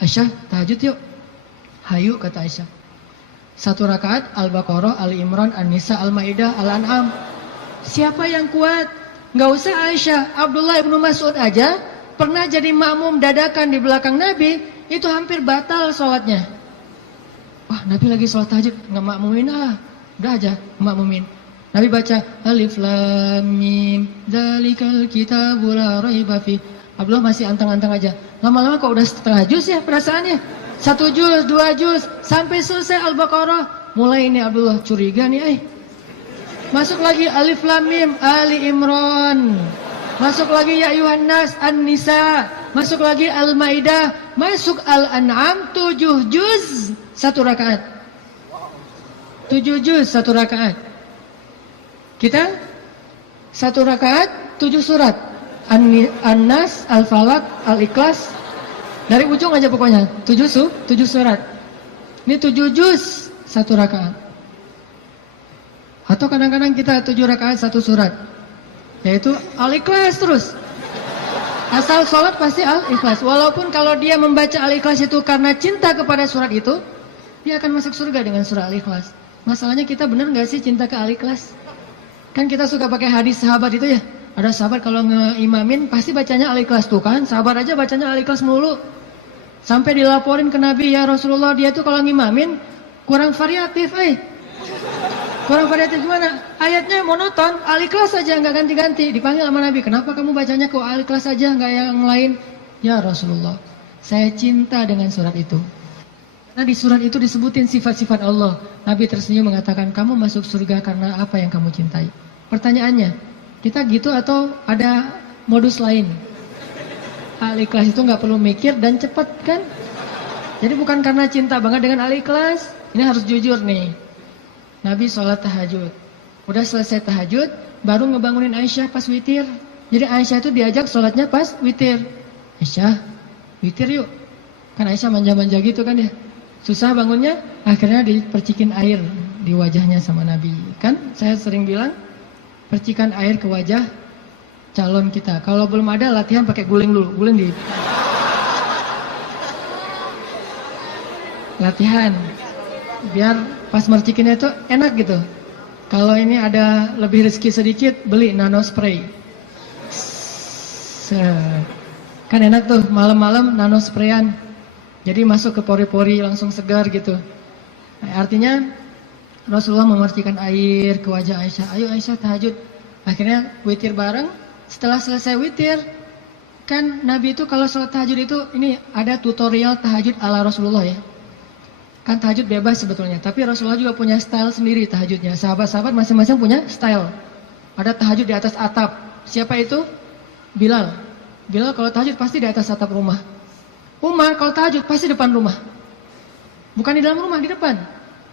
Aisyah tahajud yuk. Hayu kata Aisyah. 1 rakaat Al-Baqarah, Ali Imran, An-Nisa, Al-Maidah, Al-An'am. Siapa yang kuat? Nggak usah Aisyah, Abdullah ibnu Mas'ud aja pernah jadi makmum dadakan di belakang Nabi, itu hampir batal sholatnya. Wah, Nabi lagi sholat tahajud, nggak makmumin udah aja makmumin. Nabi baca Alif Lam Mim Dzalikal Kitabul La Raiba Fi. Abdullah masih antang-antang aja. Lama-lama kok udah setengah juz ya perasaannya. 1 juz, 2 juz, sampai selesai Al-Baqarah. Mulai ini Abdullah curiga nih, masuk lagi Alif Lam Mim Ali Imran. Masuk lagi Ya Ayuhan Nas An-Nisa. Masuk lagi Al-Maidah. Masuk Al-An'am 7 juz 1 rakaat. 7 juz 1 rakaat. Kita 1 rakaat 7 surat. An-Nas, Al-Falaq, Al-Ikhlas. Dari ujung aja pokoknya 7 surat. Ini 7 juz 1 rakaat. Atau kadang-kadang kita 7 rakaat 1 surat, yaitu Al-Ikhlas terus. Asal sholat pasti Al-Ikhlas. Walaupun kalau dia membaca Al-Ikhlas itu karena cinta kepada surat itu, dia akan masuk surga dengan surah Al-Ikhlas. Masalahnya kita benar nggak sih cinta ke Al-Ikhlas? Kan kita suka pakai hadis sahabat itu ya. Ada sahabat kalau ngeimamin pasti bacanya Al-Ikhlas tuh kan. Sahabat aja bacanya Al-Ikhlas mulu. Sampai dilaporin ke Nabi, ya Rasulullah dia tuh kalau ngimamin kurang variatif Kurang variatif gimana? Ayatnya monoton, Al-Ikhlas saja nggak ganti-ganti. Dipanggil sama Nabi, kenapa kamu bacanya kok Al-Ikhlas saja nggak yang lain? Ya Rasulullah, saya cinta dengan surat itu. Karena di surat itu disebutin sifat-sifat Allah. Nabi tersenyum mengatakan, kamu masuk surga karena apa yang kamu cintai. Pertanyaannya, kita gitu atau ada modus lain? Al-Ikhlas itu nggak perlu mikir dan cepat kan? Jadi bukan karena cinta banget dengan Al-Ikhlas. Ini harus jujur nih. Nabi sholat tahajud. Udah selesai tahajud, baru ngebangunin Aisyah pas witir. Jadi Aisyah itu diajak sholatnya pas witir. Aisyah, witir yuk. Kan Aisyah manja-manja gitu kan ya. Susah bangunnya, akhirnya dipercikin air di wajahnya sama Nabi. Kan saya sering bilang, percikan air ke wajah calon kita. Kalau belum ada latihan pakai guling dulu. Guling di latihan. Biar pas mercikinnya itu enak gitu. Kalau ini ada lebih rezeki sedikit, beli nano spray. Kan enak tuh malam-malam nano sprayan. Jadi masuk ke pori-pori langsung segar gitu. Artinya Rasulullah memercikan air ke wajah Aisyah. Ayo Aisyah tahajud. Akhirnya witir bareng. Setelah selesai witir, kan Nabi itu kalau sholat tahajud itu ini ada tutorial tahajud ala Rasulullah ya. Kan tahajud bebas sebetulnya, tapi Rasulullah juga punya style sendiri tahajudnya. Sahabat-sahabat masing-masing punya style. Ada tahajud di atas atap. Siapa itu? Bilal. Bilal kalau tahajud pasti di atas atap rumah. Umar kalau tahajud pasti depan rumah. Bukan di dalam rumah, di depan.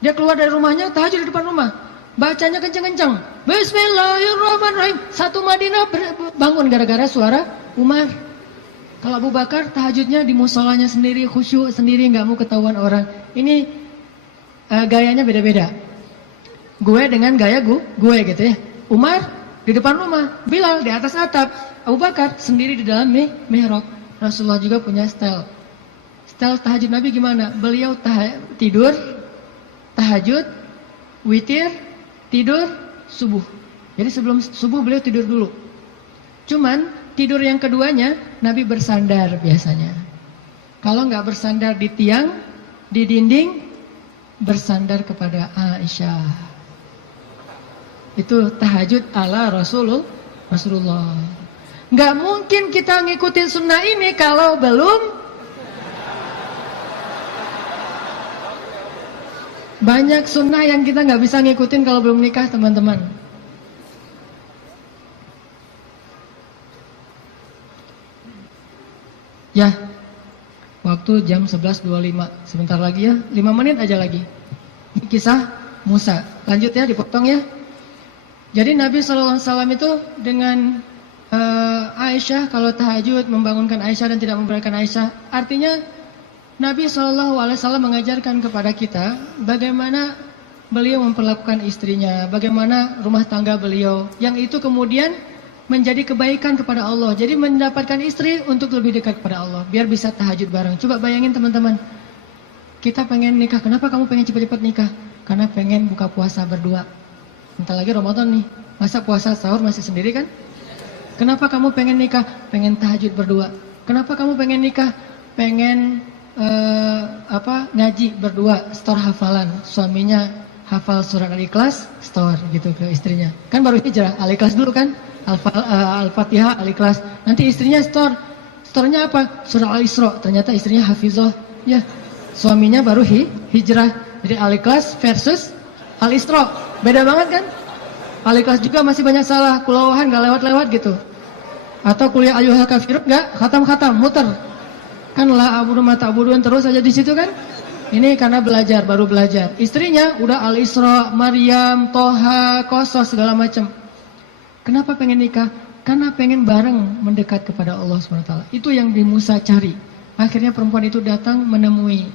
Dia keluar dari rumahnya, tahajud di depan rumah. Bacanya kenceng-kenceng. Bismillahirrahmanirrahim. Satu Madinah bangun gara-gara suara Umar. Kalau Abu Bakar tahajudnya di musolanya sendiri, khusyuk sendiri, nggak mau ketahuan orang. Ini gayanya beda-beda. Gue dengan gaya gue gitu ya. Umar di depan rumah, Bilal di atas atap, Abu Bakar sendiri di dalam mihrab. Rasulullah juga punya style. Style tahajud Nabi gimana? Beliau tidur, tahajud, witir, tidur, subuh. Jadi sebelum subuh beliau tidur dulu. Cuman tidur yang keduanya Nabi bersandar biasanya. Kalau nggak bersandar di tiang, di dinding, bersandar kepada Aisyah. Itu tahajud ala Rasulullah. Nggak mungkin kita ngikutin sunnah ini kalau belum. Banyak sunnah yang kita nggak bisa ngikutin kalau belum nikah, teman-teman. Ya, waktu jam 11.25. Sebentar lagi ya, 5 menit aja lagi. Kisah Musa. Lanjut ya, dipotong ya. Jadi Nabi SAW itu dengan Aisyah, kalau tahajud membangunkan Aisyah dan tidak membiarkan Aisyah. Artinya Nabi SAW mengajarkan kepada kita bagaimana beliau memperlakukan istrinya, bagaimana rumah tangga beliau, yang itu kemudian menjadi kebaikan kepada Allah. Jadi mendapatkan istri untuk lebih dekat kepada Allah, biar bisa tahajud bareng. Coba bayangin teman-teman, kita pengen nikah, kenapa kamu pengen cepat-cepat nikah? Karena pengen buka puasa berdua. Bentar lagi Ramadan nih, masa puasa sahur masih sendiri kan? Kenapa kamu pengen nikah? Pengen tahajud berdua. Kenapa kamu pengen nikah? Pengen ngaji berdua, store hafalan. Suaminya hafal surat Al-Ikhlas, store gitu ke istrinya. Kan baru hijrah, Al-Ikhlas dulu kan? Al-Fatihah, Al-Ikhlas. Nanti istrinya store. Store-nya apa? Surah Al-Isra. Ternyata istrinya hafizah. Ya. Suaminya baru hijrah. Jadi Al-Ikhlas versus Al-Isra. Beda banget kan? Al-Ikhlas juga masih banyak salah, kulawahan gak lewat-lewat gitu. Atau kuliah ayyuhal kafirun gak khatam-khatam, muter. Kan la abudu mata abuduan terus aja di situ kan? Ini karena belajar, baru belajar. Istrinya udah Al-Isra, Maryam, Toha, Qasas segala macam. Kenapa pengen nikah? Karena pengen bareng mendekat kepada Allah SWT. Itu yang di Musa cari. Akhirnya perempuan itu datang menemui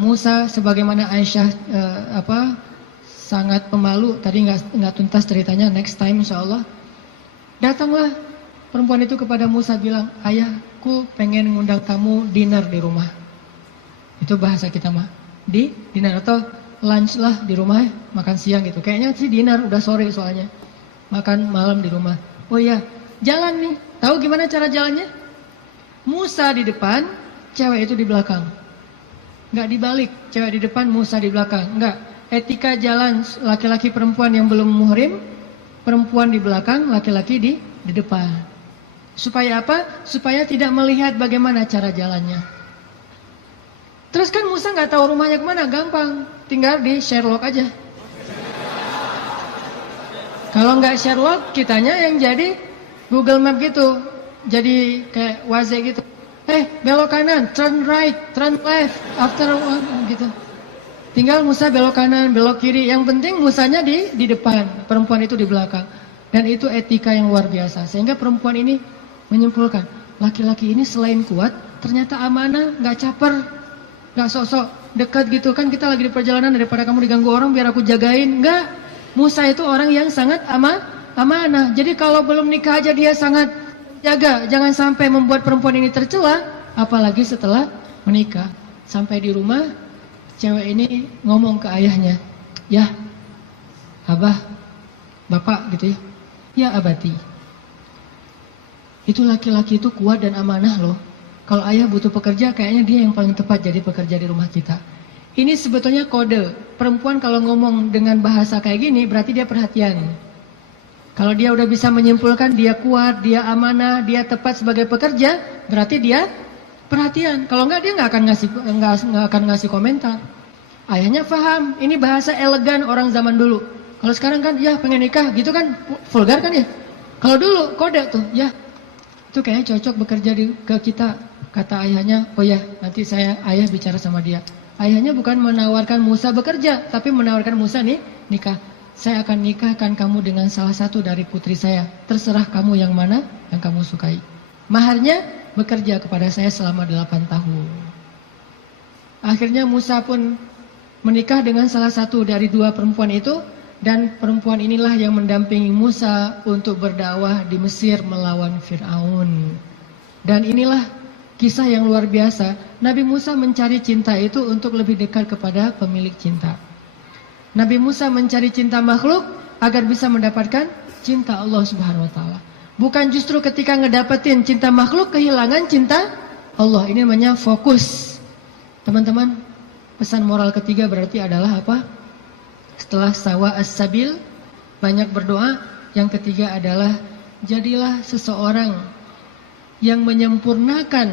Musa, sebagaimana Aisyah sangat pemalu. Tadi nggak tuntas ceritanya, next time insyaallah. Datanglah perempuan itu kepada Musa bilang, ayahku pengen ngundang kamu dinner di rumah. Itu bahasa kita mah, di dinner atau lunch lah di rumah, makan siang gitu. Kayaknya sih dinner, udah sore soalnya. Makan malam di rumah. Oh iya, jalan nih. Tahu gimana cara jalannya? Musa di depan, cewek itu di belakang. Nggak dibalik, cewek di depan, Musa di belakang. Nggak. Etika jalan laki-laki perempuan yang belum muhrim, perempuan di belakang, laki-laki di depan. Supaya apa? Supaya tidak melihat bagaimana cara jalannya. Terus kan Musa nggak tahu rumahnya kemana, gampang, tinggal di Sherlock aja. Kalau nggak Sherlock, kitanya yang jadi Google Map gitu, jadi kayak Waze gitu. Belok kanan, turn right, turn left, after gitu. Tinggal Musa belok kanan, belok kiri. Yang penting Musanya di depan, perempuan itu di belakang. Dan itu etika yang luar biasa. Sehingga perempuan ini menyimpulkan, laki-laki ini selain kuat, ternyata amanah, nggak caper, nggak sok-sok dekat gitu. Kan kita lagi di perjalanan, daripada kamu diganggu orang biar aku jagain. Nggak. Musa itu orang yang sangat amanah. Jadi kalau belum nikah aja dia sangat jaga, jangan sampai membuat perempuan ini tercela, apalagi setelah menikah. Sampai di rumah, cewek ini ngomong ke ayahnya, ya abah, bapak gitu ya, ya abati. Itu laki-laki itu kuat dan amanah loh. Kalau ayah butuh pekerja, kayaknya dia yang paling tepat jadi pekerja di rumah kita. Ini sebetulnya kode. Perempuan kalau ngomong dengan bahasa kayak gini, berarti dia perhatian. Kalau dia udah bisa menyimpulkan dia kuat, dia amanah, dia tepat sebagai pekerja, berarti dia perhatian. Kalau enggak, dia nggak akan ngasih komentar. Ayahnya paham. Ini bahasa elegan orang zaman dulu. Kalau sekarang kan, ya pengen nikah, gitu kan vulgar kan ya. Kalau dulu kode tuh, ya itu kayaknya cocok bekerja ke kita. Kata ayahnya, oh ya nanti ayah bicara sama dia. Ayahnya bukan menawarkan Musa bekerja, tapi menawarkan Musa nih nikah. Saya akan nikahkan kamu dengan salah satu dari putri saya. Terserah kamu yang mana yang kamu sukai. Maharnya bekerja kepada saya selama 8 tahun. Akhirnya Musa pun menikah dengan salah satu dari 2 perempuan itu. Dan perempuan inilah yang mendampingi Musa untuk berdakwah di Mesir melawan Fir'aun. Dan inilah kisah yang luar biasa. Nabi Musa mencari cinta itu untuk lebih dekat kepada pemilik cinta. Nabi Musa mencari cinta makhluk agar bisa mendapatkan cinta Allah Subhanahu wa taala. Bukan justru ketika ngedapetin cinta makhluk kehilangan cinta Allah. Ini namanya fokus. Teman-teman, pesan moral ketiga berarti adalah apa? Setelah sawa as-sabil, banyak berdoa. Yang ketiga adalah jadilah seseorang yang menyempurnakan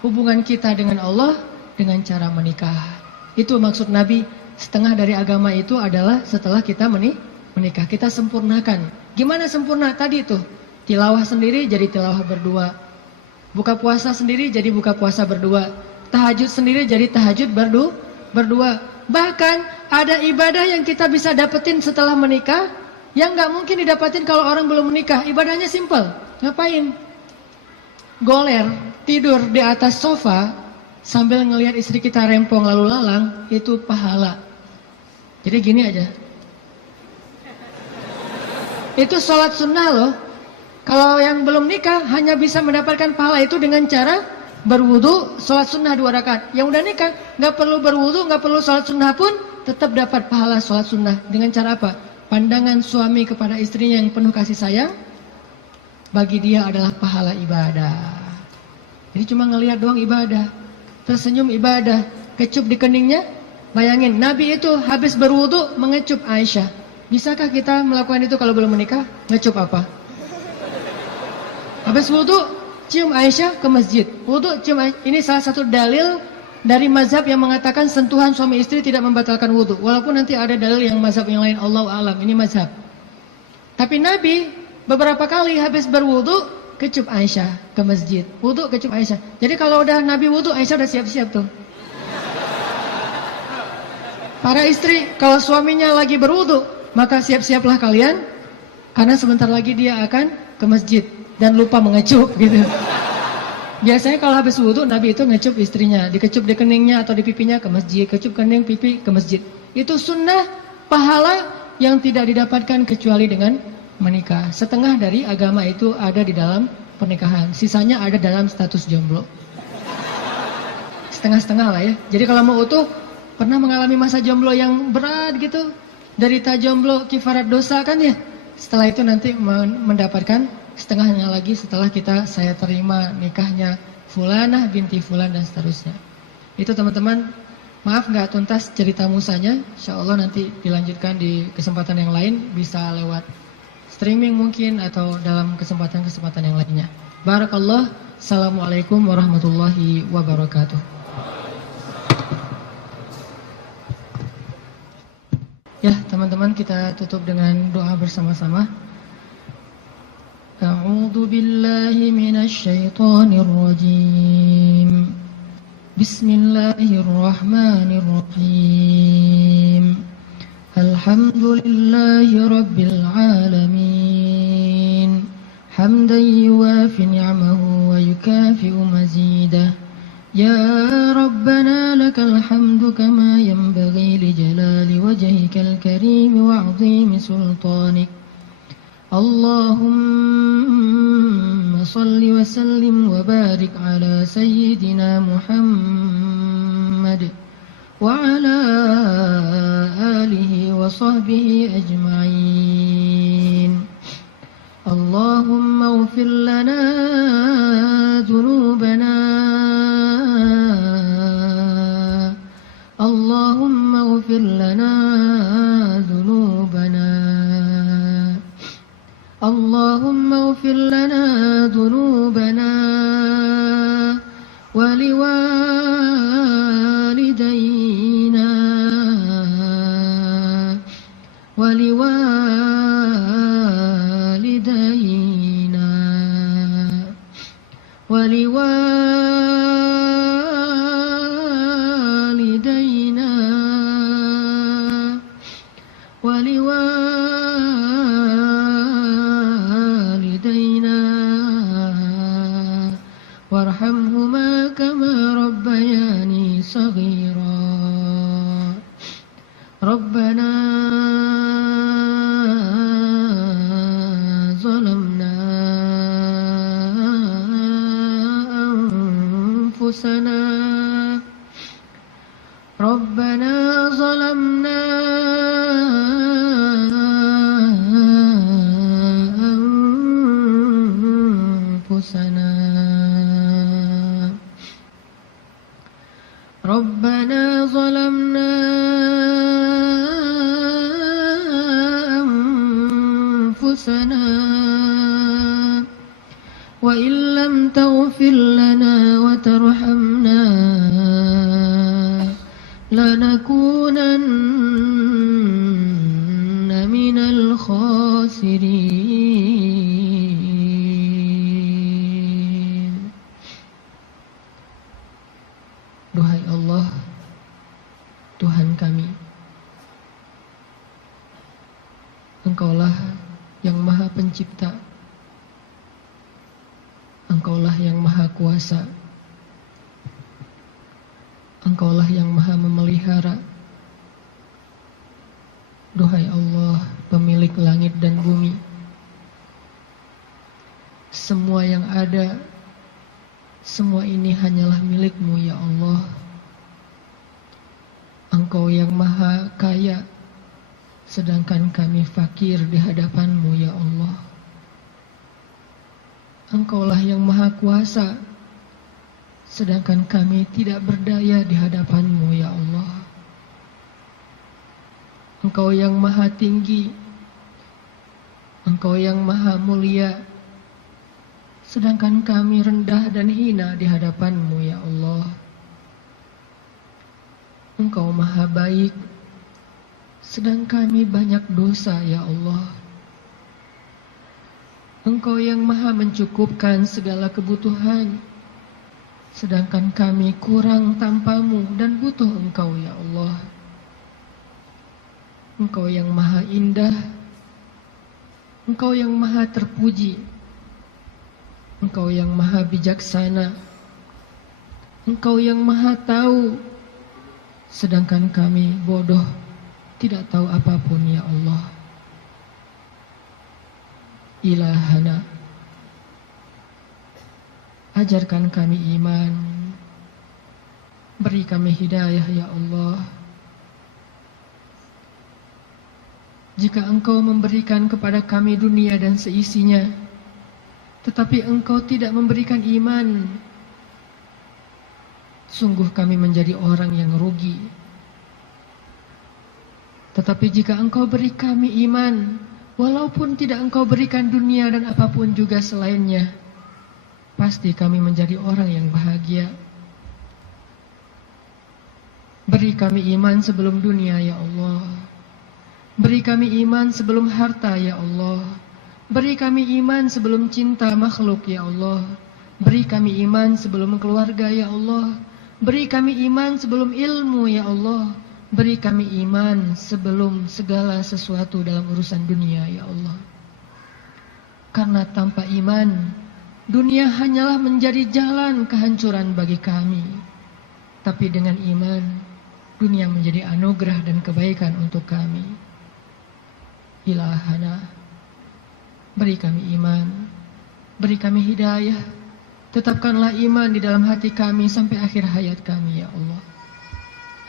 hubungan kita dengan Allah dengan cara menikah. Itu maksud Nabi, setengah dari agama itu adalah setelah kita menikah, kita sempurnakan. Gimana sempurna? Tadi tuh, tilawah sendiri jadi tilawah berdua. Buka puasa sendiri jadi buka puasa berdua. Tahajud sendiri jadi tahajud berdua. Bahkan ada ibadah yang kita bisa dapetin setelah menikah yang gak mungkin didapetin kalau orang belum menikah. Ibadahnya simple. Ngapain? Goler, tidur di atas sofa sambil ngelihat istri kita rempong lalu lalang, itu pahala. Jadi gini aja. Itu sholat sunnah loh. Kalau yang belum nikah hanya bisa mendapatkan pahala itu dengan cara berwudu, sholat sunnah 2 rakaat. Yang udah nikah nggak perlu berwudu, nggak perlu sholat sunnah pun tetap dapat pahala sholat sunnah. Dengan cara apa? Pandangan suami kepada istrinya yang penuh kasih sayang, bagi dia adalah pahala ibadah. Jadi cuma ngelihat doang ibadah, tersenyum ibadah, kecup di keningnya. Bayangin, Nabi itu habis berwudu mengecup Aisyah. Bisakah kita melakukan itu kalau belum menikah? Ngecup apa? Habis wudu, cium Aisyah ke masjid. Wudu, cium Aisyah. Ini salah satu dalil dari mazhab yang mengatakan sentuhan suami istri tidak membatalkan wudu. Walaupun nanti ada dalil yang mazhab yang lain, Allahu a'lam. Ini mazhab. Tapi Nabi beberapa kali habis berwudu, kecup Aisyah ke masjid. Wudu, kecup Aisyah. Jadi kalau udah Nabi wudu, Aisyah udah siap-siap tuh. Para istri, kalau suaminya lagi berwudu, maka siap-siaplah kalian, karena sebentar lagi dia akan ke masjid dan lupa mengecup gitu. Biasanya kalau habis wudu, Nabi itu ngecup istrinya, dikecup di keningnya atau di pipinya ke masjid, kecup kening pipi ke masjid. Itu sunnah pahala yang tidak didapatkan kecuali dengan menikah. Setengah dari agama itu ada di dalam pernikahan, sisanya ada dalam status jomblo. Setengah-setengah lah ya. Jadi kalau mau utuh, pernah mengalami masa jomblo yang berat gitu, derita jomblo kifarat dosa kan ya. Setelah itu nanti mendapatkan setengahnya lagi setelah saya terima nikahnya Fulanah binti Fulan dan seterusnya. Itu teman-teman, maaf nggak tuntas cerita musanya. Insya Allah nanti dilanjutkan di kesempatan yang lain, bisa lewat streaming mungkin atau dalam kesempatan-kesempatan yang lainnya. Barakallah. Assalamualaikum warahmatullahi wabarakatuh. Ya teman-teman, kita tutup dengan doa bersama-sama. A'udzu billahi minasy syaithanir rajim. Bismillahirrahmanirrahim. Alhamdulillahi rabbil alamin. Hamdan yuwafi ni'amahu wa yukafi'u mazidah. Ya Rabbana lakal hamdu kama yanbaghi li jalali wajhikal karim wa 'azimi sultanik. Allahumma salli wa sallim wa barik ala sayyidina Muhammad wa ala alihi wa sahbihi ajma'in. Allahumma ighfir lana dhunubana. Allahumma ighfir lana dhunubana. Allahumma ighfir lana dhunubana wa liwalidayna wa liwalidayna wa liwalidayna wa liwalidayna warhamhuma kama rabbayani saghira. Rabbana zalamna anfusana. Rabbana zalamna anfusana. Rabbana zalamna anfusana تغفر لنا وترحمنا لنكونن من الخاسرين. Duhai Allah, Tuhan kami, Engkaulah yang Maha Pencipta, Engkaulah yang Maha Kuasa, Engkaulah yang Maha Memelihara. Duhai Allah, pemilik langit dan bumi, semua yang ada, semua ini hanyalah milik-Mu ya Allah. Engkau yang Maha Kaya, sedangkan kami fakir di hadapan-Mu ya Allah. Engkaulah yang Maha Kuasa, sedangkan kami tidak berdaya di hadapan-Mu ya Allah. Engkau yang Maha Tinggi, Engkau yang Maha Mulia, sedangkan kami rendah dan hina di hadapan-Mu ya Allah. Engkau Maha Baik, sedang kami banyak dosa ya Allah. Engkau yang Maha mencukupkan segala kebutuhan, sedangkan kami kurang tanpa-Mu dan butuh Engkau ya Allah. Engkau yang Maha Indah, Engkau yang Maha Terpuji, Engkau yang Maha Bijaksana, Engkau yang Maha Tahu, sedangkan kami bodoh, tidak tahu apapun ya Allah. Ilahana, ajarkan kami iman, beri kami hidayah ya Allah. Jika Engkau memberikan kepada kami dunia dan seisinya, tetapi Engkau tidak memberikan iman, sungguh kami menjadi orang yang rugi. Tetapi jika Engkau beri kami iman, walaupun tidak Engkau berikan dunia dan apapun juga selainnya, pasti kami menjadi orang yang bahagia. Beri kami iman sebelum dunia ya Allah. Beri kami iman sebelum harta ya Allah. Beri kami iman sebelum cinta makhluk ya Allah. Beri kami iman sebelum keluarga ya Allah. Beri kami iman sebelum ilmu ya Allah. Beri kami iman sebelum segala sesuatu dalam urusan dunia ya Allah. Karena tanpa iman, dunia hanyalah menjadi jalan kehancuran bagi kami. Tapi dengan iman, dunia menjadi anugerah dan kebaikan untuk kami. Ilahana, beri kami iman, beri kami hidayah. Tetapkanlah iman di dalam hati kami sampai akhir hayat kami ya Allah.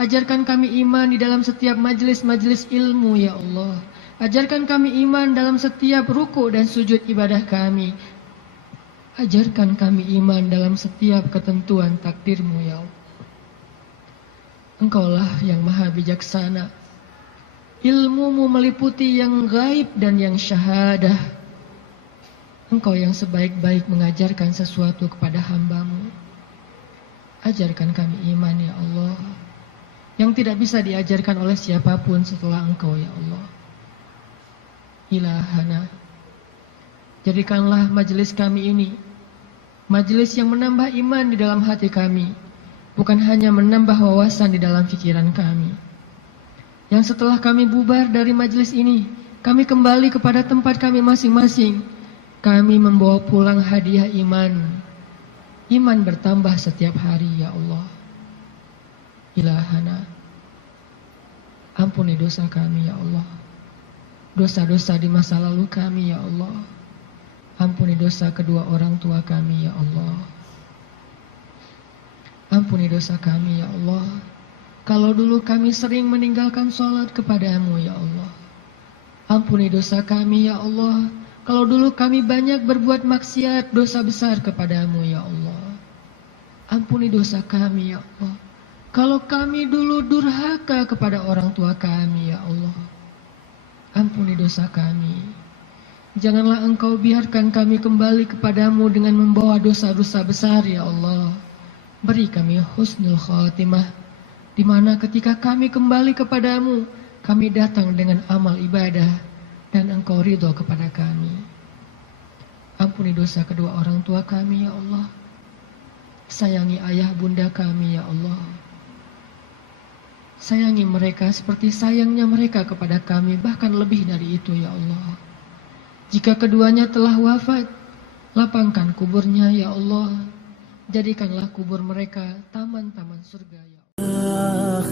Ajarkan kami iman di dalam setiap majelis-majelis ilmu ya Allah. Ajarkan kami iman dalam setiap ruku dan sujud ibadah kami. Ajarkan kami iman dalam setiap ketentuan takdir-Mu ya Allah. Engkaulah yang Maha Bijaksana. Ilmu-Mu meliputi yang gaib dan yang syahadah. Engkau yang sebaik-baik mengajarkan sesuatu kepada hamba-Mu. Ajarkan kami iman ya Allah, yang tidak bisa diajarkan oleh siapapun setelah Engkau ya Allah. Ilahana, jadikanlah majelis kami ini majelis yang menambah iman di dalam hati kami, bukan hanya menambah wawasan di dalam pikiran kami. Yang setelah kami bubar dari majelis ini, kami kembali kepada tempat kami masing-masing. Kami membawa pulang hadiah iman. Iman bertambah setiap hari ya Allah. Ilahana, ampuni dosa kami ya Allah. Dosa-dosa di masa lalu kami ya Allah. Ampuni dosa kedua orang tua kami ya Allah. Ampuni dosa kami ya Allah. Kalau dulu kami sering meninggalkan sholat kepada-Mu ya Allah. Ampuni dosa kami ya Allah. Kalau dulu kami banyak berbuat maksiat, dosa besar kepada-Mu ya Allah. Ampuni dosa kami ya Allah. Kalau kami dulu durhaka kepada orang tua kami ya Allah. Ampuni dosa kami. Janganlah Engkau biarkan kami kembali kepadamu dengan membawa dosa-dosa besar, ya Allah. Beri kami husnul khatimah, di mana ketika kami kembali kepadamu, kami datang dengan amal ibadah, dan Engkau ridho kepada kami. Ampuni dosa kedua orang tua kami, ya Allah. Sayangi ayah bunda kami, ya Allah. Sayangi mereka seperti sayangnya mereka kepada kami, bahkan lebih dari itu, ya Allah. Jika keduanya telah wafat, lapangkan kuburnya, ya Allah. Jadikanlah kubur mereka taman-taman surga, ya Allah.